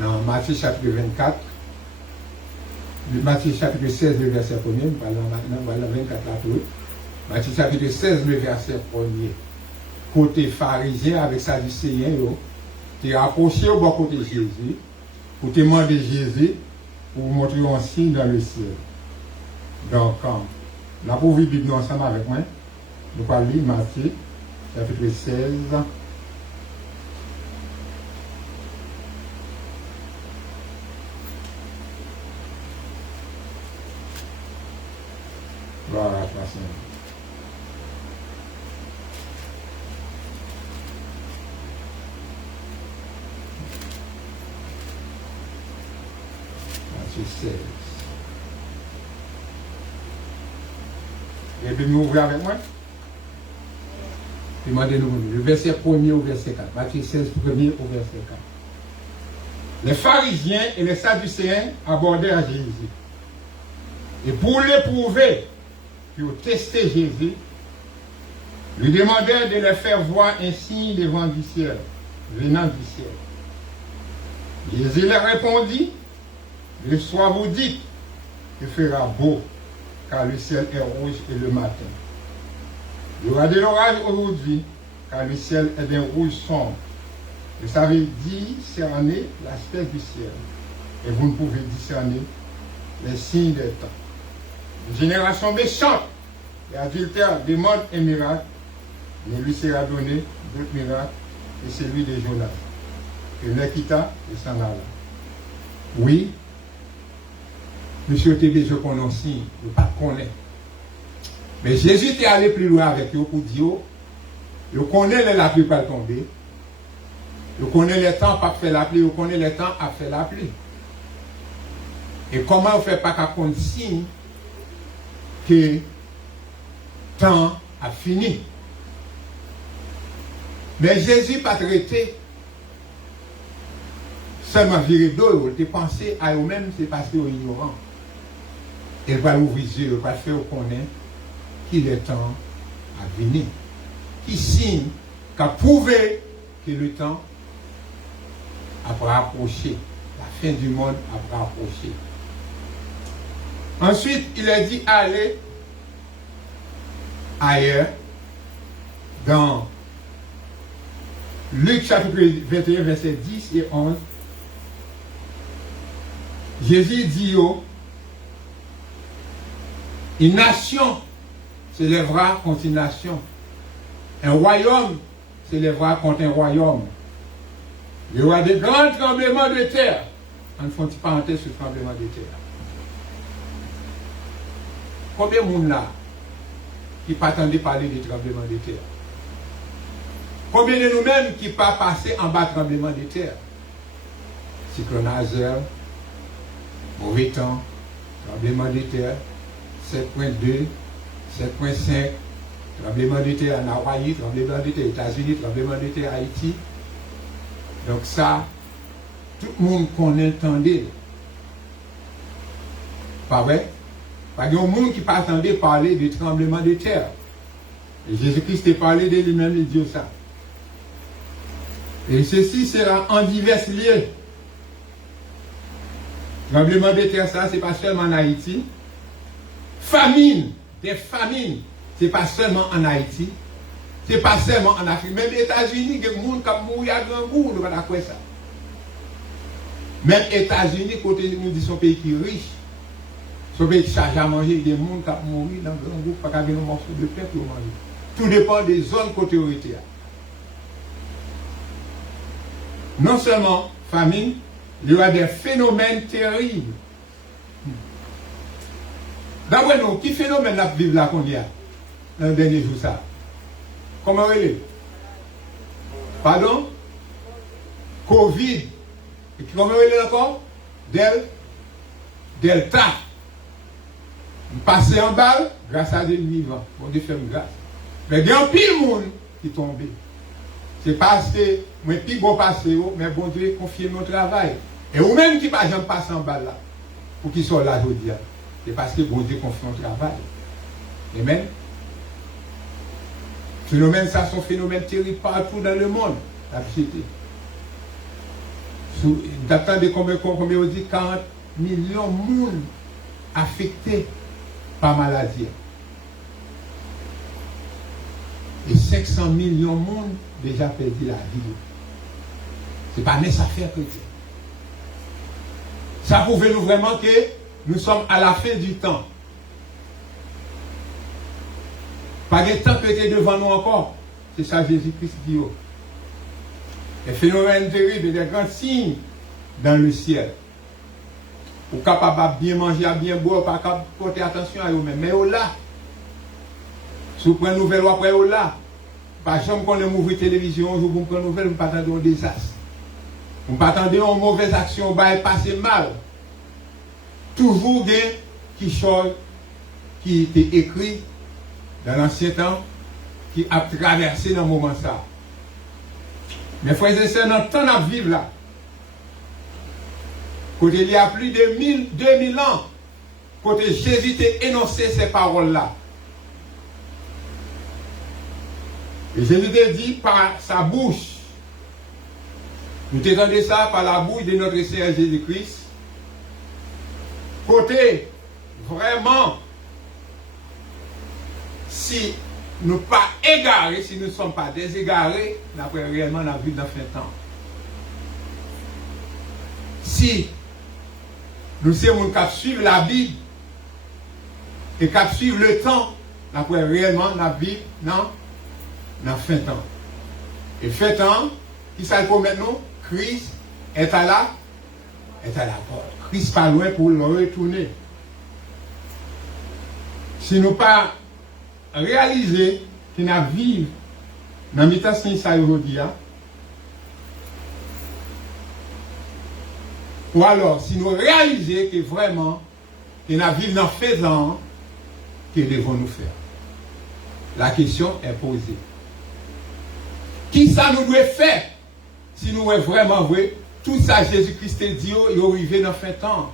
Dans Matthieu chapitre 24, Matthieu chapitre 16, le verset 1er, nous parlons maintenant, voilà 24 là tout. Matthieu chapitre 16, le verset 1er. Côté pharisien avec sadducéen, tu es approché au bon côté de Jésus, pour te demander Jésus, pour vous montrer un signe dans le ciel. Donc, on a pour vivre Bible ensemble avec moi. Nous allons lire Matthieu chapitre 16. Gloire à toi, Seigneur. Matthieu 16. Et puis, nous ouvrons avec moi. Demandez-nous le verset 1er au verset 4. Matthieu 16, 1er au verset 4. Les pharisiens et les sadducéens abordèrent Jésus. Et pour l'éprouver, pour tester Jésus, lui demandèrent de leur faire voir un signe venant du ciel. Jésus leur répondit, le soir vous dites qu'il fera beau, car le ciel est rouge et le matin. Il y aura de l'orage aujourd'hui, car le ciel est d'un rouge sombre. Vous savez discerner l'aspect du ciel, et vous ne pouvez discerner les signes des temps. Une génération méchante et adultère demande un miracle, mais lui sera donné d'autres miracles, et celui de Jonas. Il ne quitta et s'en alla. Oui, Monsieur TV, je connais aussi, je ne pas connais. Mais Jésus est allé plus loin avec eux pour dire, je connais la pluie pas tomber, je connais les temps pas faire la pluie, je connais les temps à faire la pluie. Et comment on ne fait pas qu'à compte signe que le temps a fini. Mais Jésus n'a pas traité seulement virer d'eau, il pensé à eux-mêmes, c'est parce qu'ils sont ignorants. Il va ouvrir les yeux, il va faire connaître qu'il est temps à venir. Qui signe, qu'a prouvé que le temps a approché. La fin du monde a approché. Ensuite, il a dit allez ailleurs dans Luc chapitre 21, verset 10 et 11. Jésus dit une nation s'élèvera contre une nation. Un royaume s'élèvera contre un royaume. Il y aura des grands tremblements de terre. On fait une parenthèse sur le tremblement de terre. Combien de monde là qui pas attendu parler du tremblement de terre? Combien de nous-mêmes qui pas passé en bas tremblement de terre? Cyclone Hazel, mauvais temps, tremblement de terre, 7.2, 7.5, tremblement de terre en Hawaï, tremblement de terre aux États-Unis, tremblement de terre Haïti. Donc ça, tout le monde connaît, entendait. Pas vrai? Pas de monde qui pas attendait parler du tremblement de terre. Et Jésus-Christ a parlé de lui-même, il dit ça. Et ceci sera en divers lieux. Tremblement de terre, ça, c'est pas seulement en Haïti. Famine, des famines, c'est pas seulement en Haïti. C'est pas seulement en Afrique. Même les États-Unis, il y a des gens qui mourent à grand goût, nous ne pas ça. Même les États-Unis, côté nous disons pays qui est riche, ce pays qui charge à manger, il y a des gens qui mourent dans grand goût, pas qu'à un morceau de pain pour manger. Tout dépend des zones côté où il y a. Non seulement famine, il y aura des phénomènes terribles. D'après nous, qui phénomène là vivre là qu'on y a dans le dernier jour ça? Comment il est? Pardon? Covid. Et comment il est encore? Delta. Passer en balle grâce à des vivants. Bon Dieu fait grâce. Mais il y a un pile monde qui est tombé. C'est parce que moi, puis bon passer, mais bon Dieu confie mon travail. Et ou même qui pas jamais passer en balle là, pour qu'ils soient là aujourd'hui. C'est parce que bon Dieu confie mon travail. Amen. Phénomène, ça, sont phénomènes terribles partout dans le monde, la société. D'attendre combien on dit 40 millions de monde affectés par maladie. Et 500 millions de monde déjà perdu la vie. Ce n'est pas nécessaire chrétien. Ça prouve nous vraiment que nous sommes à la fin du temps. Pas de temps qui était devant nous encore. C'est ça Jésus-Christ dit. Les phénomènes terribles et des grands signes dans le ciel. Ou capable de bien manger, à bien boire, pas capable de porter attention à eux-mêmes. Mais au là, si vous prenez une nouvelle après au là, par exemple, quand on ouvre la télévision, vous prenez une nouvelle, vous ne pas attendre un désastre. Vous ne pas attendre une mauvaise action, va passer mal. Toujours des chose qui était écrit dans l'ancien temps qui a traversé dans le moment ça. Mes frères et sœurs, dans le temps de vivre là, côté il y a plus de 2000 ans, côté Jésus a énoncé ces paroles-là. Et Jésus a dit par sa bouche, nous t'entendons ça par la bouche de notre Seigneur Jésus-Christ. Côté, vraiment, si nous ne sommes pas égarés, si nous ne sommes pas déségarés, nous avons réellement la vie dans fin temps. Si nous sommes qu'à suivre la Bible et qu'à suivre le temps, nous avons réellement la vie dans fin temps. Et fin temps, qui ça pour maintenant? Christ est à la porte. Christ pas loin pour le retourner. Si nous pas réaliser que nous vivons dans le temps ça aujourd'hui, ou alors si nous réalisons que vraiment que nous vivons dans faisant, que devons-nous faire? La question est posée. Qui ça nous doit faire si nous sommes vraiment vrai? Tout ça, Jésus-Christ a dit, il est arrivé dans fin temps.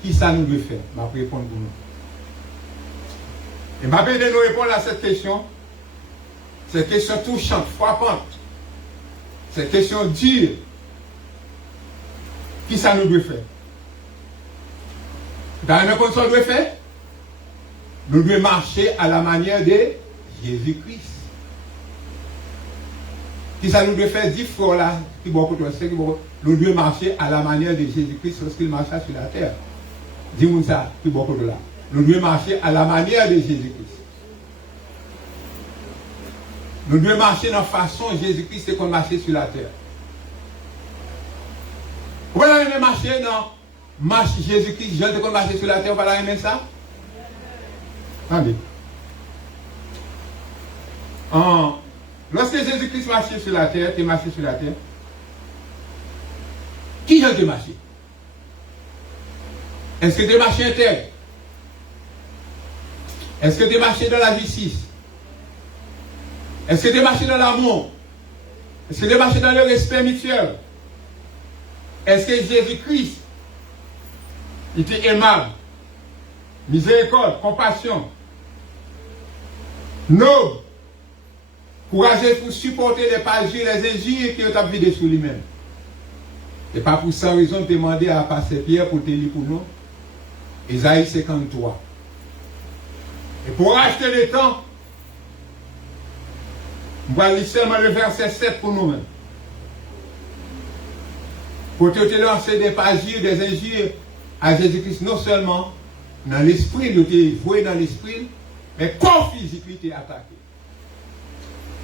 Qui ça nous doit faire? Je vais répondre pour nous. Et je vais nous répondre à cette question. Cette question touchante, frappante. Cette question dure. Qui ça nous doit faire? Dans la même condition, nous doit faire? Nous devons marcher à la manière de Jésus-Christ. Qui ça nous doit faire 10 fois là, nous devons marcher à la manière de Jésus-Christ lorsqu'il marcha sur la terre. Dis-moi ça, qui beaucoup de là. Nous devons marcher à la manière de Jésus-Christ. Nous devons marcher dans la façon Jésus-Christ qu'on marchait sur la terre. Vous allez marcher dans marche Jésus-Christ, je vais marcher sur la terre, vous allez aimer ça? Attendez. Lorsque Jésus-Christ marchait sur la terre, qui marchait sur la terre, qui a marché? Est-ce que tu marché intègre? Est-ce que tu marché dans la justice? Est-ce que tu marché dans l'amour? Est-ce que tu marché dans le respect mutuel? Est-ce que Jésus-Christ était aimable, miséricorde, compassion, noble, courageux pour supporter les parjures, les injures qui ont vidé sur lui-même? Et pas pour sans raison de demander à passer Pierre pour te lire pour nous. Isaïe 53. Et pour acheter le temps, on va lire seulement le verset 7 pour nous-mêmes. Pour te lancer des parjures, des injures à Jésus-Christ, non seulement dans l'esprit, nous t'es voué dans l'esprit, mais corps physique, il t'est attaqué.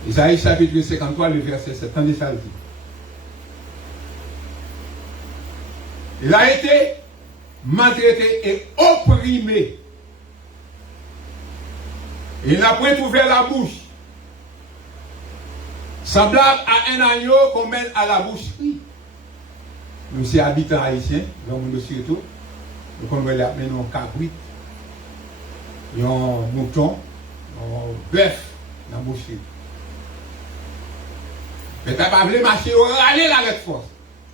Isaïe chapitre 53, le verset 7. Attendez ça le dit. Il a été maltraité et opprimé. Il n'a point ouvert la bouche. Semblable à un agneau qu'on mène à la bouche. Nous sommes habitants haïtiens, dans le monde surtout. Nous connaissons maintenant un cabrit, un mouton, un bœuf dans la bouche. Mais tu n'as pas voulu marcher, râler là avec force.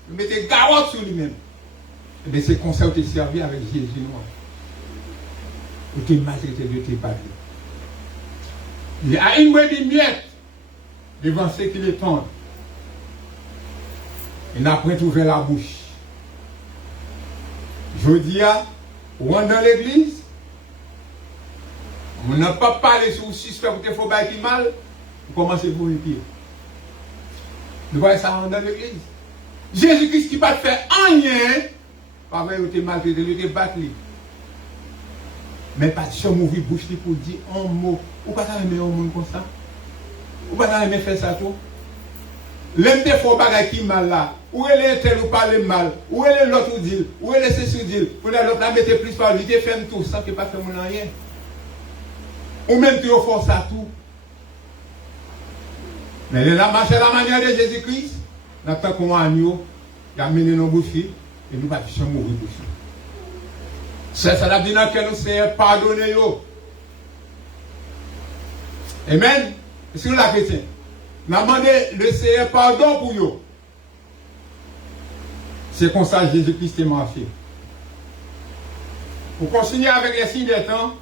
Vous mettez garotte sur lui-même. Et bien c'est comme ça que tu es servi avec Jésus noir. Vous t'es maltraité de tes papiers. Il y a une brebis muette devant ceux qui les tendent. Il n'a point ouvert la bouche. Je dis à, on rentre dans l'église, on n'a pas parlé sur le suspect pour que faut bâtir mal, vous commencez pour le pied. Nous voyons ça dans l'église. Jésus-Christ qui ne va pas faire rien, pas vrai, il était maltraité, il était battu. Mais pas de chum ouvrir bouche pour dire un mot. Ou pas aimer un monde comme ça? Ou pas aimer faire ça tout? L'un des fois bagaille qui mal là. Où est l'intel ou parle mal? Où est l'autre ou dit? Où est le ceci ou dit? Où est l'autre là mettez plus par lui, il fait tout sans qu'il pas fait mon rien. Ou même tu offres ça tout. Mais il a marché à la manière de Jésus-Christ. Nous avons comme un agneau, il a mené nos bouches et nous ne pouvons pas mourir bouche. C'est ça la dit que nous sommes pardonnés. Amen. Si nous la chrétien, nous avons demandé le Seigneur pardon pour eux. C'est comme ça que Jésus-Christ est marché. Pour continuer avec les signes des temps,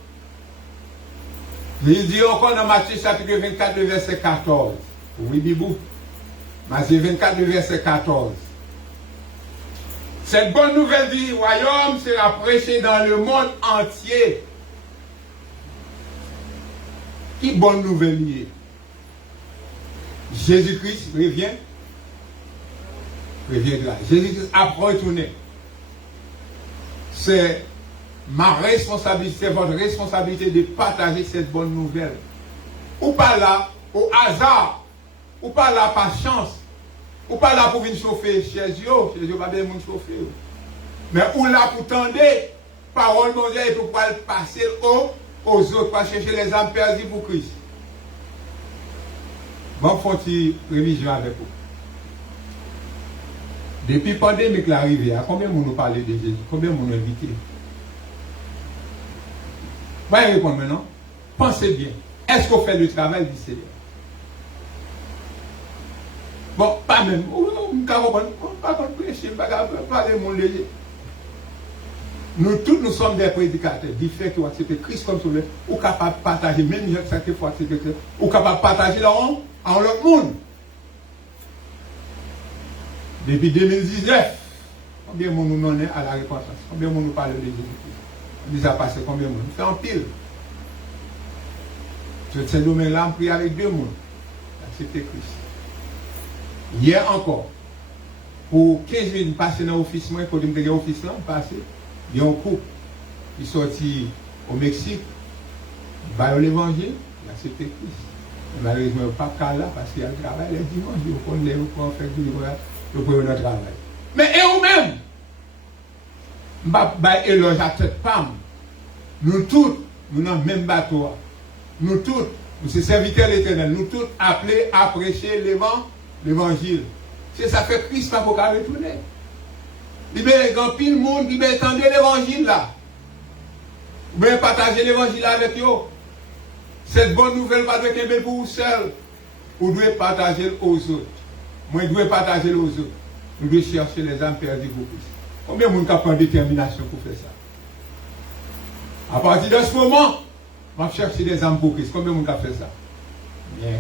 il dit encore dans Matthieu chapitre 24, le verset 14. Oui, Bibou. Matthieu 24, le verset 14. Cette bonne nouvelle du royaume sera prêchée dans le monde entier. Qui bonne nouvelle y est? Jésus-Christ revient de là. Jésus-Christ a retourné. C'est ma responsabilité, c'est votre responsabilité de partager cette bonne nouvelle. Ou pas là, au hasard, ou pas là par chance, ou pas là pour venir chauffer chez Dieu pas bien moun chauffer. Mais ou là pour tendre parole de Dieu et pour passer aux autres, pour chercher les âmes perdues pour Christ. Bon, faut une révision avec vous. Depuis la pandémie qui est arrivée, combien de nous parlé de Jésus? Combien de nous invité? Vous allez répondre maintenant. Pensez bien. Est-ce qu'on fait le travail du Seigneur? Bon, pas même. Pas contre prêcher, pas de mon léger. Nous tous, nous sommes des prédicateurs différents qui ont accepté Christ comme sauveur, ou capables de partager, même les gens qui ont accepté Christ, ou capables de partager leur honte en l'autre monde. Depuis 2019, combien de monde nous en est à la repentance? Combien de monde nous parle de Jésus-Christ? Déjà passé combien de monde? C'est en pile. Sur ce domaine-là, on prie avec deux mondes. Accepter Christ. Hier encore, pour 15 minutes, passer dans l'office, moi, quand je me disais l'office là, passer, il y a un couple qui est sorti au Mexique, il va à l'évangile, il a accepté Christ. Malheureusement, il n'y a pas de cas là, parce qu'il y a le travail, les dimanches, il faut qu'on fait du le travail. Mais et vous-même, je ne vais éloger à tête femme. Nous tous, nous dans le même bateau. Nous tous, nous sommes serviteurs de l'Éternel, nous tous appelés à prêcher l'évangile. C'est ça que Christ n'a pas retourner. Il y a un pile monde qui veut entendre l'évangile là. Vous voulez partager l'évangile avec eux. Cette bonne nouvelle va être belle pour vous seul. Vous devez partager aux autres. Moi, je dois partager aux autres. Nous devons chercher les âmes perdues pour Christ. Combien de monde a pris détermination pour faire ça? À partir de ce moment, on va chercher des âmes pour Christ. Combien de monde a fait ça? Bien.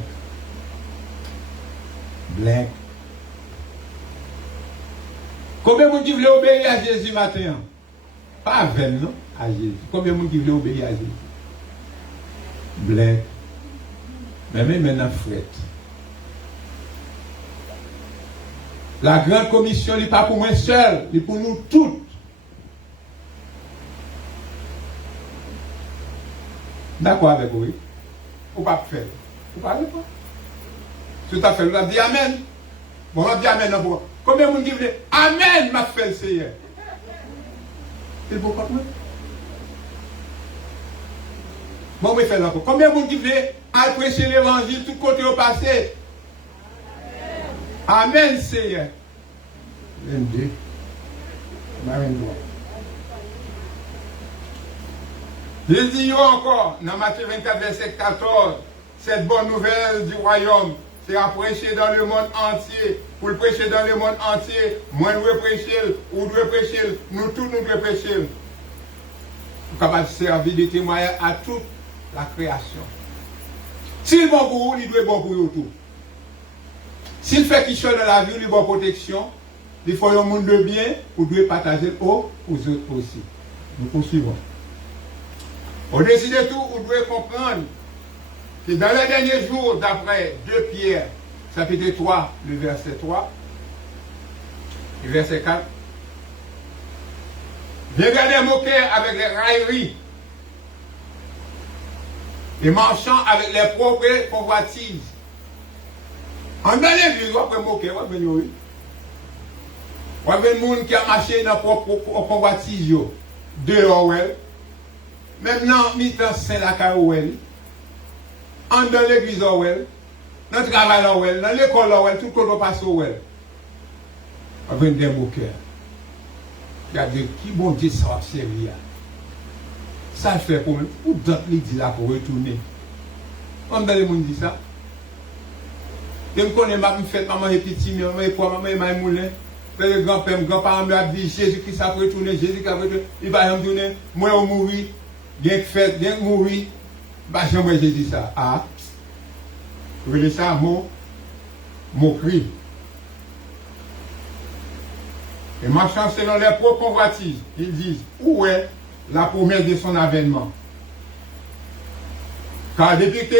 Blanc. Combien de monde qui voulait obéir à Jésus matin? Pas à veine, non? À Jésus. Combien de monde qui voulait obéir à Jésus? Blanc. Mais même maintenant, frette. La grande commission n'est pas pour moi seul, c'est pour nous tous. D'accord avec vous? Ou pas faire? Vous parlez pas? Tout à fait, vous avez dit Amen. Bon, on a dit Amen. Non, combien de monde qui veut Amen m'a fait le Seigneur? C'est pour quoi? Bon, on fait encore. Combien de monde qui veut prêcher l'évangile tout côté au passé? Amen, Seigneur. 22. Je dis encore, dans Matthieu 24, verset 14, cette bonne nouvelle du royaume, c'est à prêcher dans le monde entier. Pour le prêcher dans le monde entier, moi je veux prêcher, ou je veux prêcher, nous tous nous devons prêcher. Pour capable de servir de témoignage à toute la création. S'il est bon pour vous, il doit être bon pour vous tout. S'il fait quelque chose dans la vie, il a bonne protection, il faut un monde de bien, vous devez partager aux autres aussi. Nous poursuivons. Au-dessus de tout, vous devez comprendre que dans les derniers jours, d'après 2 Pierre, chapitre 3, le verset 3, le verset 4, viendra des moqueurs avec les railleries, les marchands avec les propres convoitises. En dans l'église, on va moquer, on va venir. On va venir des gens qui a marché dans le convoitise, dehors, maintenant, mi-temps, c'est la carouelle. En dans l'église, dans le travail, dans l'école, tout le monde passe au well. On va venir des moqueurs. Regardez, qui bon Dieu ça va servir. Ça fait pour nous. Où d'autres les disent là pour retourner. On dans les gens dit ça. Je me connais, je fais maman et petit, maman et quoi, maman et maman moulin. Le grand-père, grand-parent m'a dit Jésus-Christ a retourné, Jésus-Christ a retourné. Il va me dire, moi, on mourit, bien que fait, bien que mourir. Bah, j'aimerais Jésus ça. Ah, vous voyez ça, moquerie. Et marchant selon leurs propres convoitises, ils disent, où est la promesse de son avènement? Car depuis que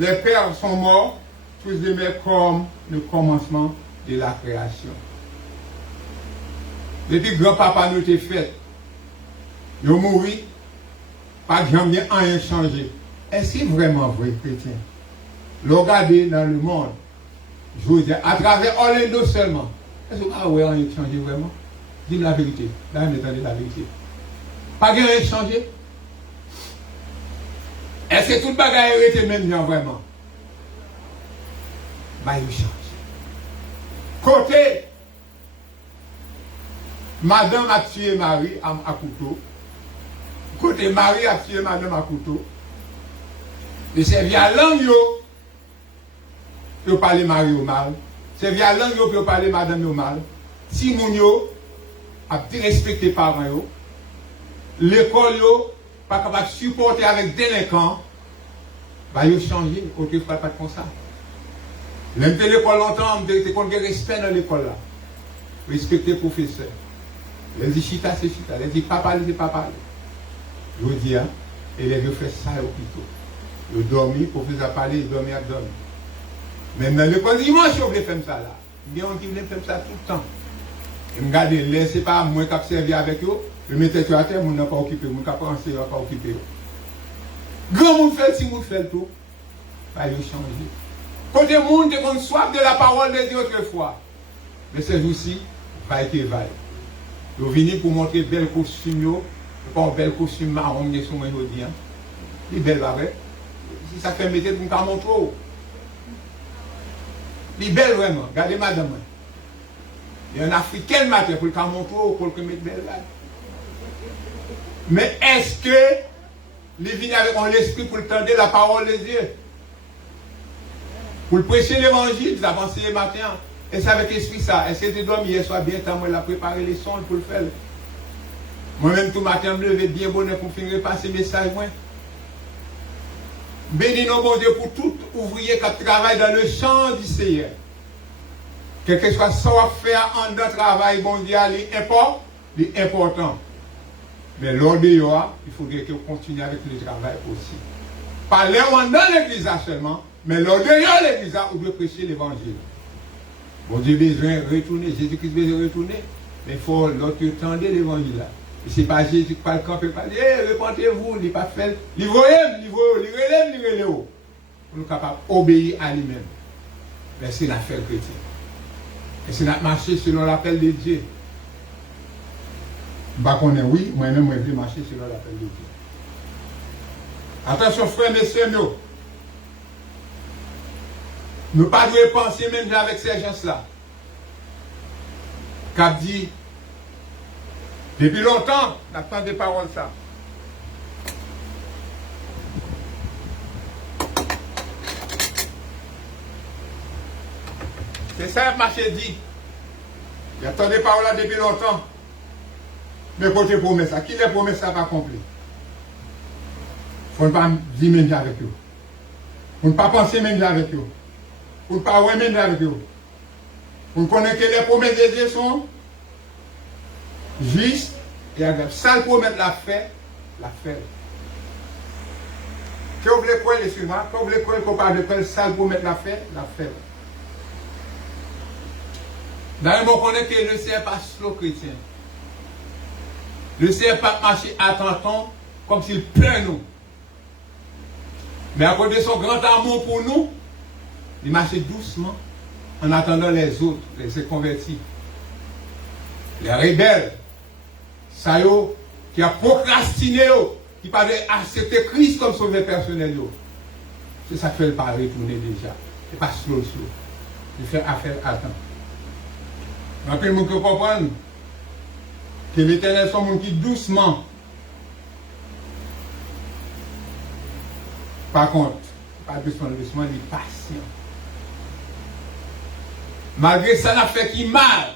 les pères sont morts, tous demeurent comme le commencement de la création. Depuis que grand-papa nous était fait, nous mourons, pas de jamais rien changé. Est-ce que c'est vraiment vrai, chrétien? Regardez dans le monde, je vous dis, à travers Orlando seulement, est-ce que ah ouais, on a changé vraiment? Dis la vérité. Là, on entendez la vérité. Pas de rien changé. Est-ce que tout le bagage était même bien vraiment? Bah, il change. Côté, madame a tué Marie à couteau. Côté, Marie a tué madame à couteau. Et c'est via langue pour parler Marie au mal. C'est via langue pour parler madame au mal. Si mon yo a respecté parents yo, l'école yo pas capable de supporter avec délinquants, bah yo changer, autrefois pas comme ça. L'MT l'école longtemps, on qu'on a respect dans l'école là. Respecter le professeur. Les dit chita c'est chita, les dit papa c'est papa. Je dis hein, et les deux fait ça au plutôt. Ils dormi, le professeur a parlé, ils dormi à dormir. Même dans l'école dimanche, on voulait faire ça là. Bien on dit voulait faire ça tout le temps. Et regardez, laissez pas moi qui servi avec eux, je mettais sur la terre, mon n'a pas occupé, mon n'a pas pensé, n'a pas occupé. Grand monde fait, si monde fait le tout, va y changer. Côté monde, on soif de la parole de Dieu autrefois. Mais ces jours-ci, va être vaille. Ils viennent pour montrer bel costume, pas un bel costume marron, mais sur moi aujourd'hui. Il est belle avec. Si ça fait mettre, vous ne montrer. Il est belle vraiment. Regardez madame. Il y a un Africain matin pour le montrer, pour le mettre belle là. Mais est-ce que les vignes avec l'esprit pour le tendre la parole de Dieu? Pour le prêcher l'évangile, ça avancé le matin. Et c'est avec l'esprit ça. Est-ce que tu dois hier soir bien temps, moi, la préparer les sons pour le faire? Moi-même, tout matin, je me levais bien bonheur pour finir passer le message. Bénis nos bon Dieu pour tout ouvrier qui travaille dans le champ du Seigneur. Quel que soit ce qu'on fait en notre travail, bon Dieu, il est important. Mais lors de Yoa, il faudrait qu'on continue avec le travail aussi. Pas dans l'église seulement, mais lors de Yoa, l'église, on doit prêcher l'évangile. Bon Dieu besoin de retourner, Jésus-Christ besoin de retourner, mais il faut l'autre tendre l'évangile là. Et c'est pas Jésus qui parle camp et pas dire, répentez-vous, il n'est pas fait, il relève. Pour nous capables d'obéir à lui-même. Mais c'est l'affaire chrétienne. Et c'est notre marché selon l'appel de Dieu. Bah qu'on est oui, moi-même, je vais marcher selon l'appel de Dieu. Attention, frères et sœurs, nous ne pas devons penser même avec ces gens-là. Cap dit, depuis longtemps, on attend des paroles ça. C'est ça que marché dit. Il attend des paroles là depuis longtemps. Mais côté promesse, qui les promesses ça pas accompli? Il ne faut pas dire même avec eux. Il ne faut pas penser même avec eux. Il ne faut pas voir même avec eux. Vous connaissez que les promesses de Dieu sont justes et agréables. Ça, le promettre la fait, la fait. Que vous voulez quoi, les suivants? Que vous voulez quoi, qu'on parle de quoi, ça, le promettre la fait, la fait. D'ailleurs, on connaît que le Seigneur pas slow chrétien. Le Seigneur pas marcher à tonton comme s'il plaît nous. Mais à cause de son grand amour pour nous, il marche doucement en attendant les autres, les convertis. Les rebelles, ça yo, qui a procrastiné, qui n'a pas accepté Christ comme sauveur personnel. C'est ça que fait le pas retourner déjà. C'est pas slow. Il fait affaire à temps. Après, nous comprenons que l'Éternel sont gens qui doucement. Par contre, pas doucement, doucement, il est patient. Malgré ça, n'a fait qui mal.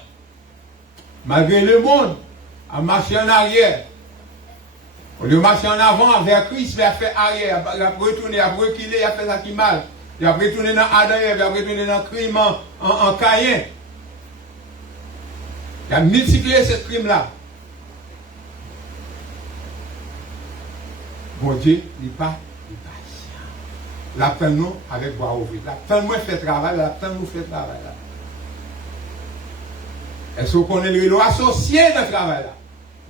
Malgré le monde, a marché en arrière. Au lieu de marcher en avant vers Christ, il a fait arrière, il a retourné, il a reculé, il a fait ça qui mal. Il a retourné dans Adam, il a retourné dans le crime en Caïn. Il a multiplié ce crime-là. Bon Dieu, il n'est pas patient. L'attend nous avec voix ouverte. L'attend nous fait travail, l'attend nous fait travail là. Est-ce qu'on est le associé dans le travail là?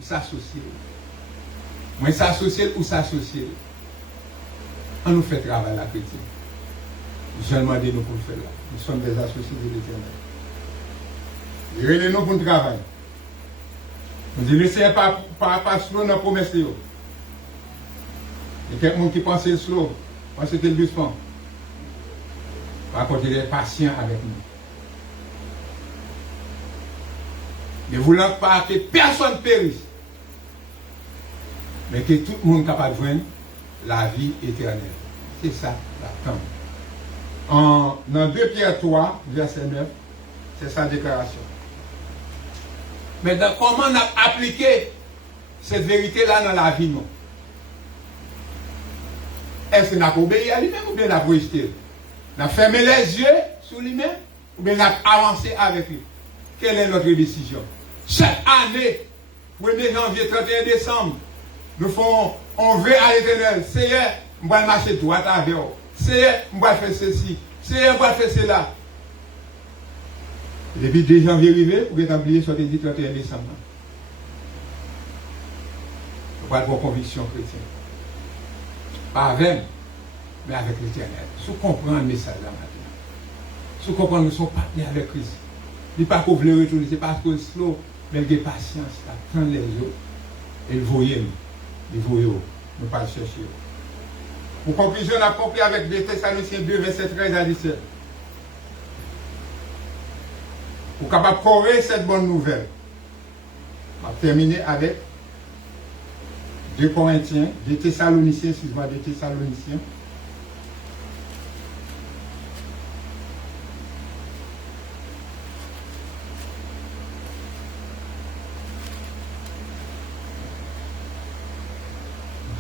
Ou s'associer? Moi, s'associer ou s'associer? On nous fait travail là, chrétien. Je demande nous pour le faire là. Nous sommes des associés de l'Éternel. Il nous pour le travail. On dit, laissez pas slow dans la promesse. Il y a quelqu'un qui pense le slow, pense que le doucement. Par contre, il est patient avec nous. Ne voulant pas que personne périsse, mais que tout le monde capable de joindre la vie éternelle. C'est ça l'attente. Dans 2 Pierre 3, verset 9, c'est sa déclaration. Mais comment on a appliqué cette vérité-là dans la vie, non? Est-ce qu'on a obéi à lui-même ou bien on a rejeté? On a fermé les yeux sur lui-même ou bien on a avancé avec lui? Quelle est notre décision? Chaque année, 1er janvier, 31 décembre, on veut à l'Éternel. Seigneur, on va marcher droit avec vous. Seigneur, on va faire ceci. Seigneur, on va faire cela. Depuis 2 janvier arrivé, vous avez oublié sur le 31 décembre. Vous avez vos convictions chrétiennes. Pas avec, mais avec l'Éternel. Si vous comprenez le message là maintenant. Si vous comprenez que nous sommes partenaires avec Christ. Il n'est pas qu'on veut retourner, c'est parce que c'est slow, mais il y a patience, prendre les autres et le voyer nous. Le voyer nous pas le chercher. Pour conclusion, on a compris avec 2 Thessaloniciens 2, verset 13 à 17. Pour capable de corriger cette bonne nouvelle, on va terminer avec 2 Corinthiens, 2 Thessaloniciens, excuse-moi, 2 Thessaloniciens.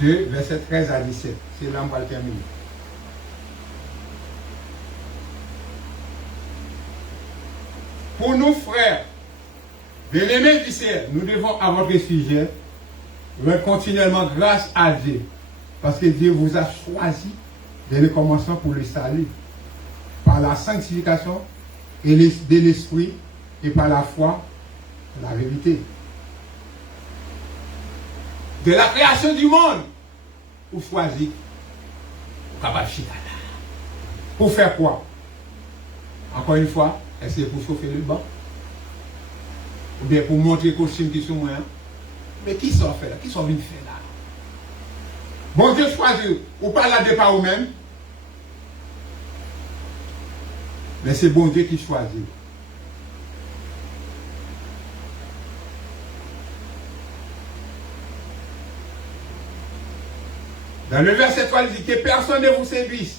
Verset 13 à 17. C'est là qu'on va le terminer. Pour nous, frères, bien-aimés du Seigneur, nous devons, à votre sujet, rendre continuellement grâce à Dieu. Parce que Dieu vous a choisi dès le commencement pour le salut. Par la sanctification de l'esprit et par la foi, la vérité. De la création du monde, pour choisir, pour faire quoi? Encore une fois, est-ce que c'est pour chauffer le banc? Ou bien pour montrer les costumes qui sont moins? Mais qui sont fait là? Qui sont venus faire là? Bon Dieu choisit, ou pas là de par vous-même, mais c'est bon Dieu qui choisit. Dans le verset 3, il dit que personne ne vous séduise.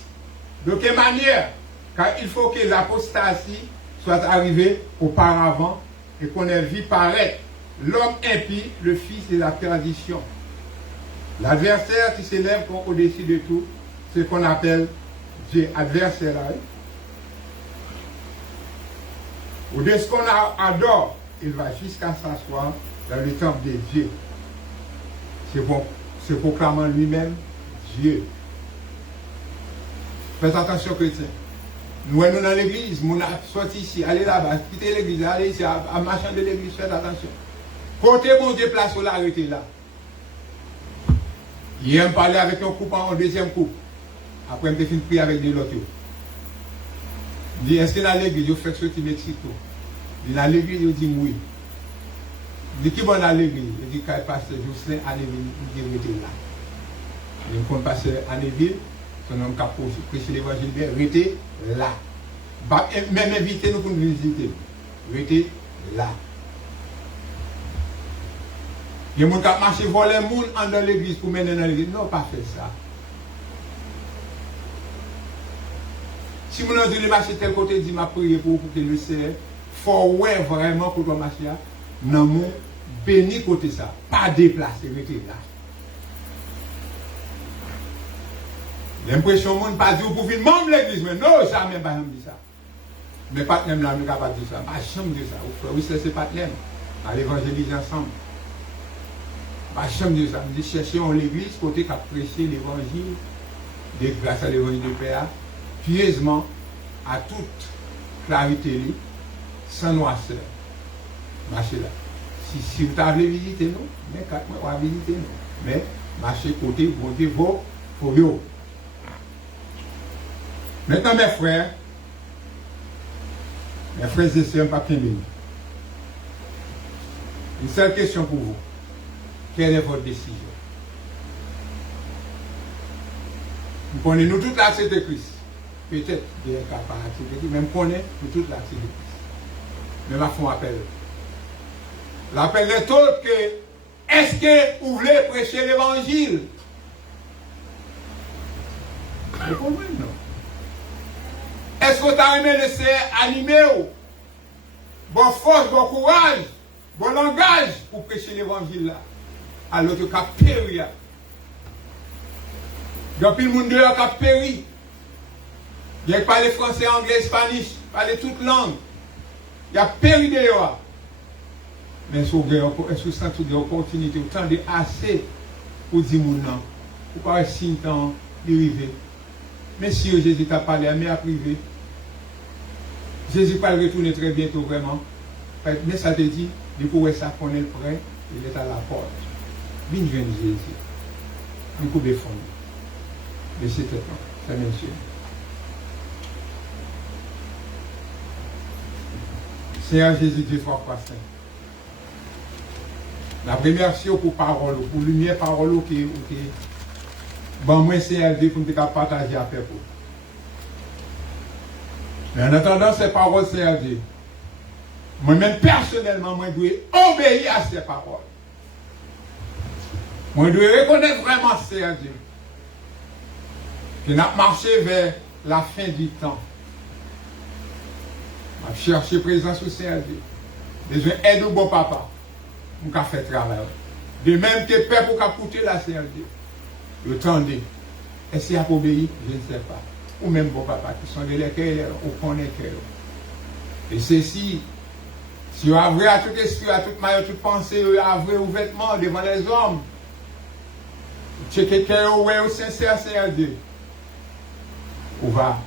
De quelle manière? Car il faut que l'apostasie soit arrivée auparavant et qu'on ait vu paraître l'homme impie, le fils de la perdition. L'adversaire qui s'élève au-dessus de tout, ce qu'on appelle Dieu adversaire. Au-dessus de ce qu'on adore, il va jusqu'à s'asseoir dans le temple de Dieu. C'est proclamant lui-même Dieu. Faites attention, chrétiens. Nous sommes dans l'église, nous sommes sortis ici, allez là-bas, quittez l'église, allez ici, à marchand de l'église, faites attention. Côté mon Dieu, place là, arrêtez là. Il aime parler avec un couple en deuxième couple. Après, il me fait prier avec des autres. Il dit, est-ce que dans l'église, vous faites sortir Mexico? Il dit, dans l'église, il dit oui. Il dit, qui va dans l'église? Il dit, quand il passe Jocelyn à l'église, il dit, arrêtez là. Il me fait passer à l'église, son homme qui a prêché l'évangile, arrêtez là. Même invitez-nous pour nous visiter. Arrêtez là. Il y a des gens qui marchent voler les gens dans l'église pour mener dans l'église. Non, pas faire ça. Si vous avez dit marcher tel côté, dit m'a prié pour que le CR, faut ouais vraiment pour ton marcher là, non mon béni côté ça, pas déplacer, rester là. L'impression monde pas dire pour venir membre de l'église, mais non, jamais pas dit ça. Mais pas même là, nous capable de dire ça. Pas chambre de ça. Oui, c'est pas même. À l'évangéliser ensemble. Pas chambre de ça. Nous cherchons l'église côté qui a prêché l'évangile, grâce à l'évangile de Père, pieusement, à toute clarité, sans noirceur. Marchez là. Si vous avez visité nous, mais 4 mois, on va visiter nous. Mais marchez côté, vous montez vos bureaux. Maintenant, mes frères et sœurs, pas bien béni. Une seule question pour vous. Quelle est votre décision? Nous connaissons toute l'accès de Christ. Peut-être des cas par accès de Christ, mais nous connaissons toute l'accès de Christ. Mais ma foi appelle. L'appel est autre que est-ce que vous voulez prêcher l'évangile? Vous comprenez, non? Est-ce que vous avez aimé laisser animer? Bon force, bon courage, bon langage pour prêcher l'évangile là. Alors que cap péri. Depuis le monde dehors cap péri. Il y a parlé français, anglais, espagnol, parler toutes langues. Il y a péri dehors. Mais si vous sentez une opportunité, vous tendez assez pour dire mon nom. Vous ne pouvez pas si temps d'arriver. Mais si Jésus t'a parlé à mes privés, Jésus va retourner très bientôt vraiment. Mais ça te dit, du coup, ça qu'on est prêt, il est à la porte. Bien jeune Jésus. Du coup, défendu. Mais c'était pas. C'est monsieur. Seigneur Jésus, Dieu soit croissant. La première chose pour parole, pour lumière parole qui bon moi c'est Dieu pour nous partager à faire pour. Mais en attendant ces paroles c'est Dieu. Moi-même personnellement moi dois obéir à ces paroles. Moi dois reconnaître vraiment c'est Dieu. Que n'a marché vers la fin du temps. On chercher présence au Seigneur Dieu. Besoin d'aide au bon papa. Pour qu'on fasse travail. De même que père pour qu'on coûte la Seigneur Dieu. Le temps de. Est-ce qu'il y a pour obéir? Je ne sais pas. Ou même bon papa qui sont de l'école, ou qu'on est cœur. Et ceci, si vous avez à tout esprit, à toute manière, à toute pensée, vous avez ouvertement devant les hommes, checker cœur ou sincère Seigneur Dieu. On va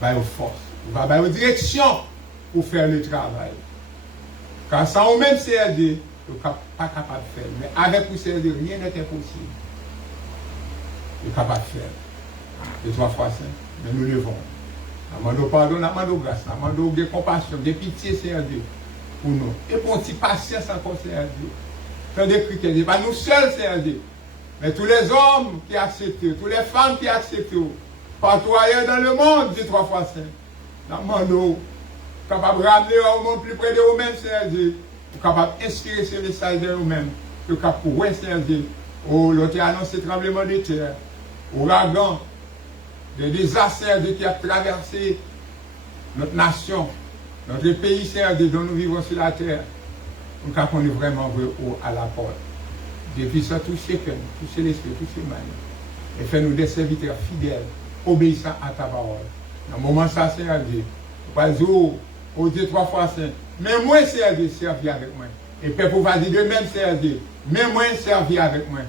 avoir force. On va avoir direction pour faire le travail. Car sans vous-même Seigneur Dieu, vous n'êtes pas capable de faire. Mais avec vous Seigneur Dieu, rien n'est impossible. Vous êtes capable de faire. Et 3 fois 5. Mais nous levons. Nous demandons pardon, nous demandons grâce, nous demandons de compassion, de pitié, Seigneur Dieu, pour nous. Et pour une petite patience encore, Seigneur Dieu. Tant de critères, ce pas nous seuls, Seigneur Dieu. Mais tous les hommes qui acceptent, toutes les femmes qui acceptent, partout ailleurs dans le monde, dit 3 fois 5. Nous demandons, capables de ramener au monde plus près de vous-mêmes, Seigneur Dieu. Capables d'inspirer ce message de vous-mêmes. Capables de voir, Seigneur Dieu. Oh, l'autre a annoncé tremblement de terre, ouragan, des désastres qui a traversé notre nation, notre pays, Seigneur Dieu, dont nous vivons sur la terre. Nous avons vraiment à la porte. Depuis ça, toucher cœur, toucher l'esprit, toucher main. Et fais-nous des serviteurs fidèles, obéissants à ta parole. Dans le moment ça, Seigneur Dieu, pas dire, oh Dieu 3 fois 5. Mais moi, Seigneur Dieu, servir avec moi. Et Père, pour dire de même, Seigneur Dieu, mais moi, servir avec moi.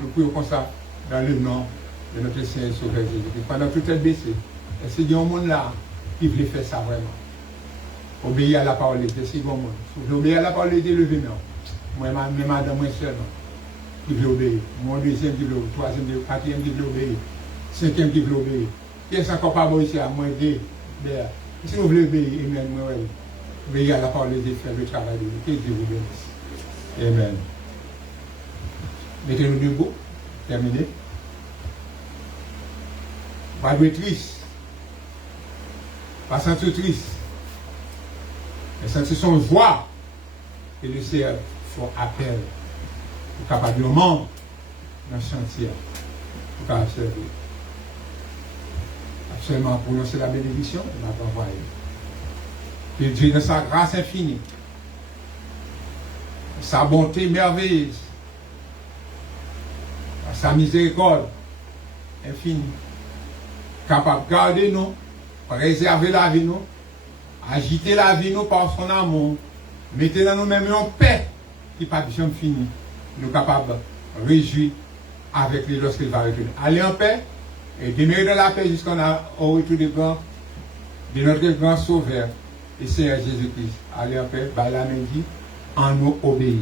Nous prions comme ça, dans le nom de notre Seigneur Sauveur Jésus. Pendant tout est baissé, est-ce qu'il y a un monde là qui veut faire ça vraiment? Obéir à la parole de Dieu, c'est bon monde. Si vous obéir à la parole de Dieu, levez non. Moi, madame, moi seul, qui veut obéir. Mon deuxième qui veut obéir, troisième, quatrième qui veut obéir, cinquième qui veut obéir. Qui est encore pas bon ici à moi de si vous voulez obéir, amen, moi, obéir à la parole de Dieu, faire le travail de Dieu. Que Dieu vous bénisse. Amen. Mettez-nous debout. Terminé. Pas de triste. Pas sentir triste. Mais sentir son joie. Et le Seigneur faut appel. Pour capable de membre dans le chantier. Pour capable de servir. Absolument prononcer la bénédiction, on n'a pas envoyé. Que Dieu de sa grâce infinie, sa bonté merveilleuse, sa miséricorde infinie, capable de garder nous, préserver la vie nous, agiter la vie nous par son amour, mettre dans nous-mêmes une paix qui n'est pas jamais finie. Nous sommes capables de réjouir avec lui lorsqu'il va retourner. Aller en paix et demeurer dans la paix jusqu'au retour de notre grand sauveur et Seigneur Jésus-Christ. Aller en paix, par la main dit, en nous obéir.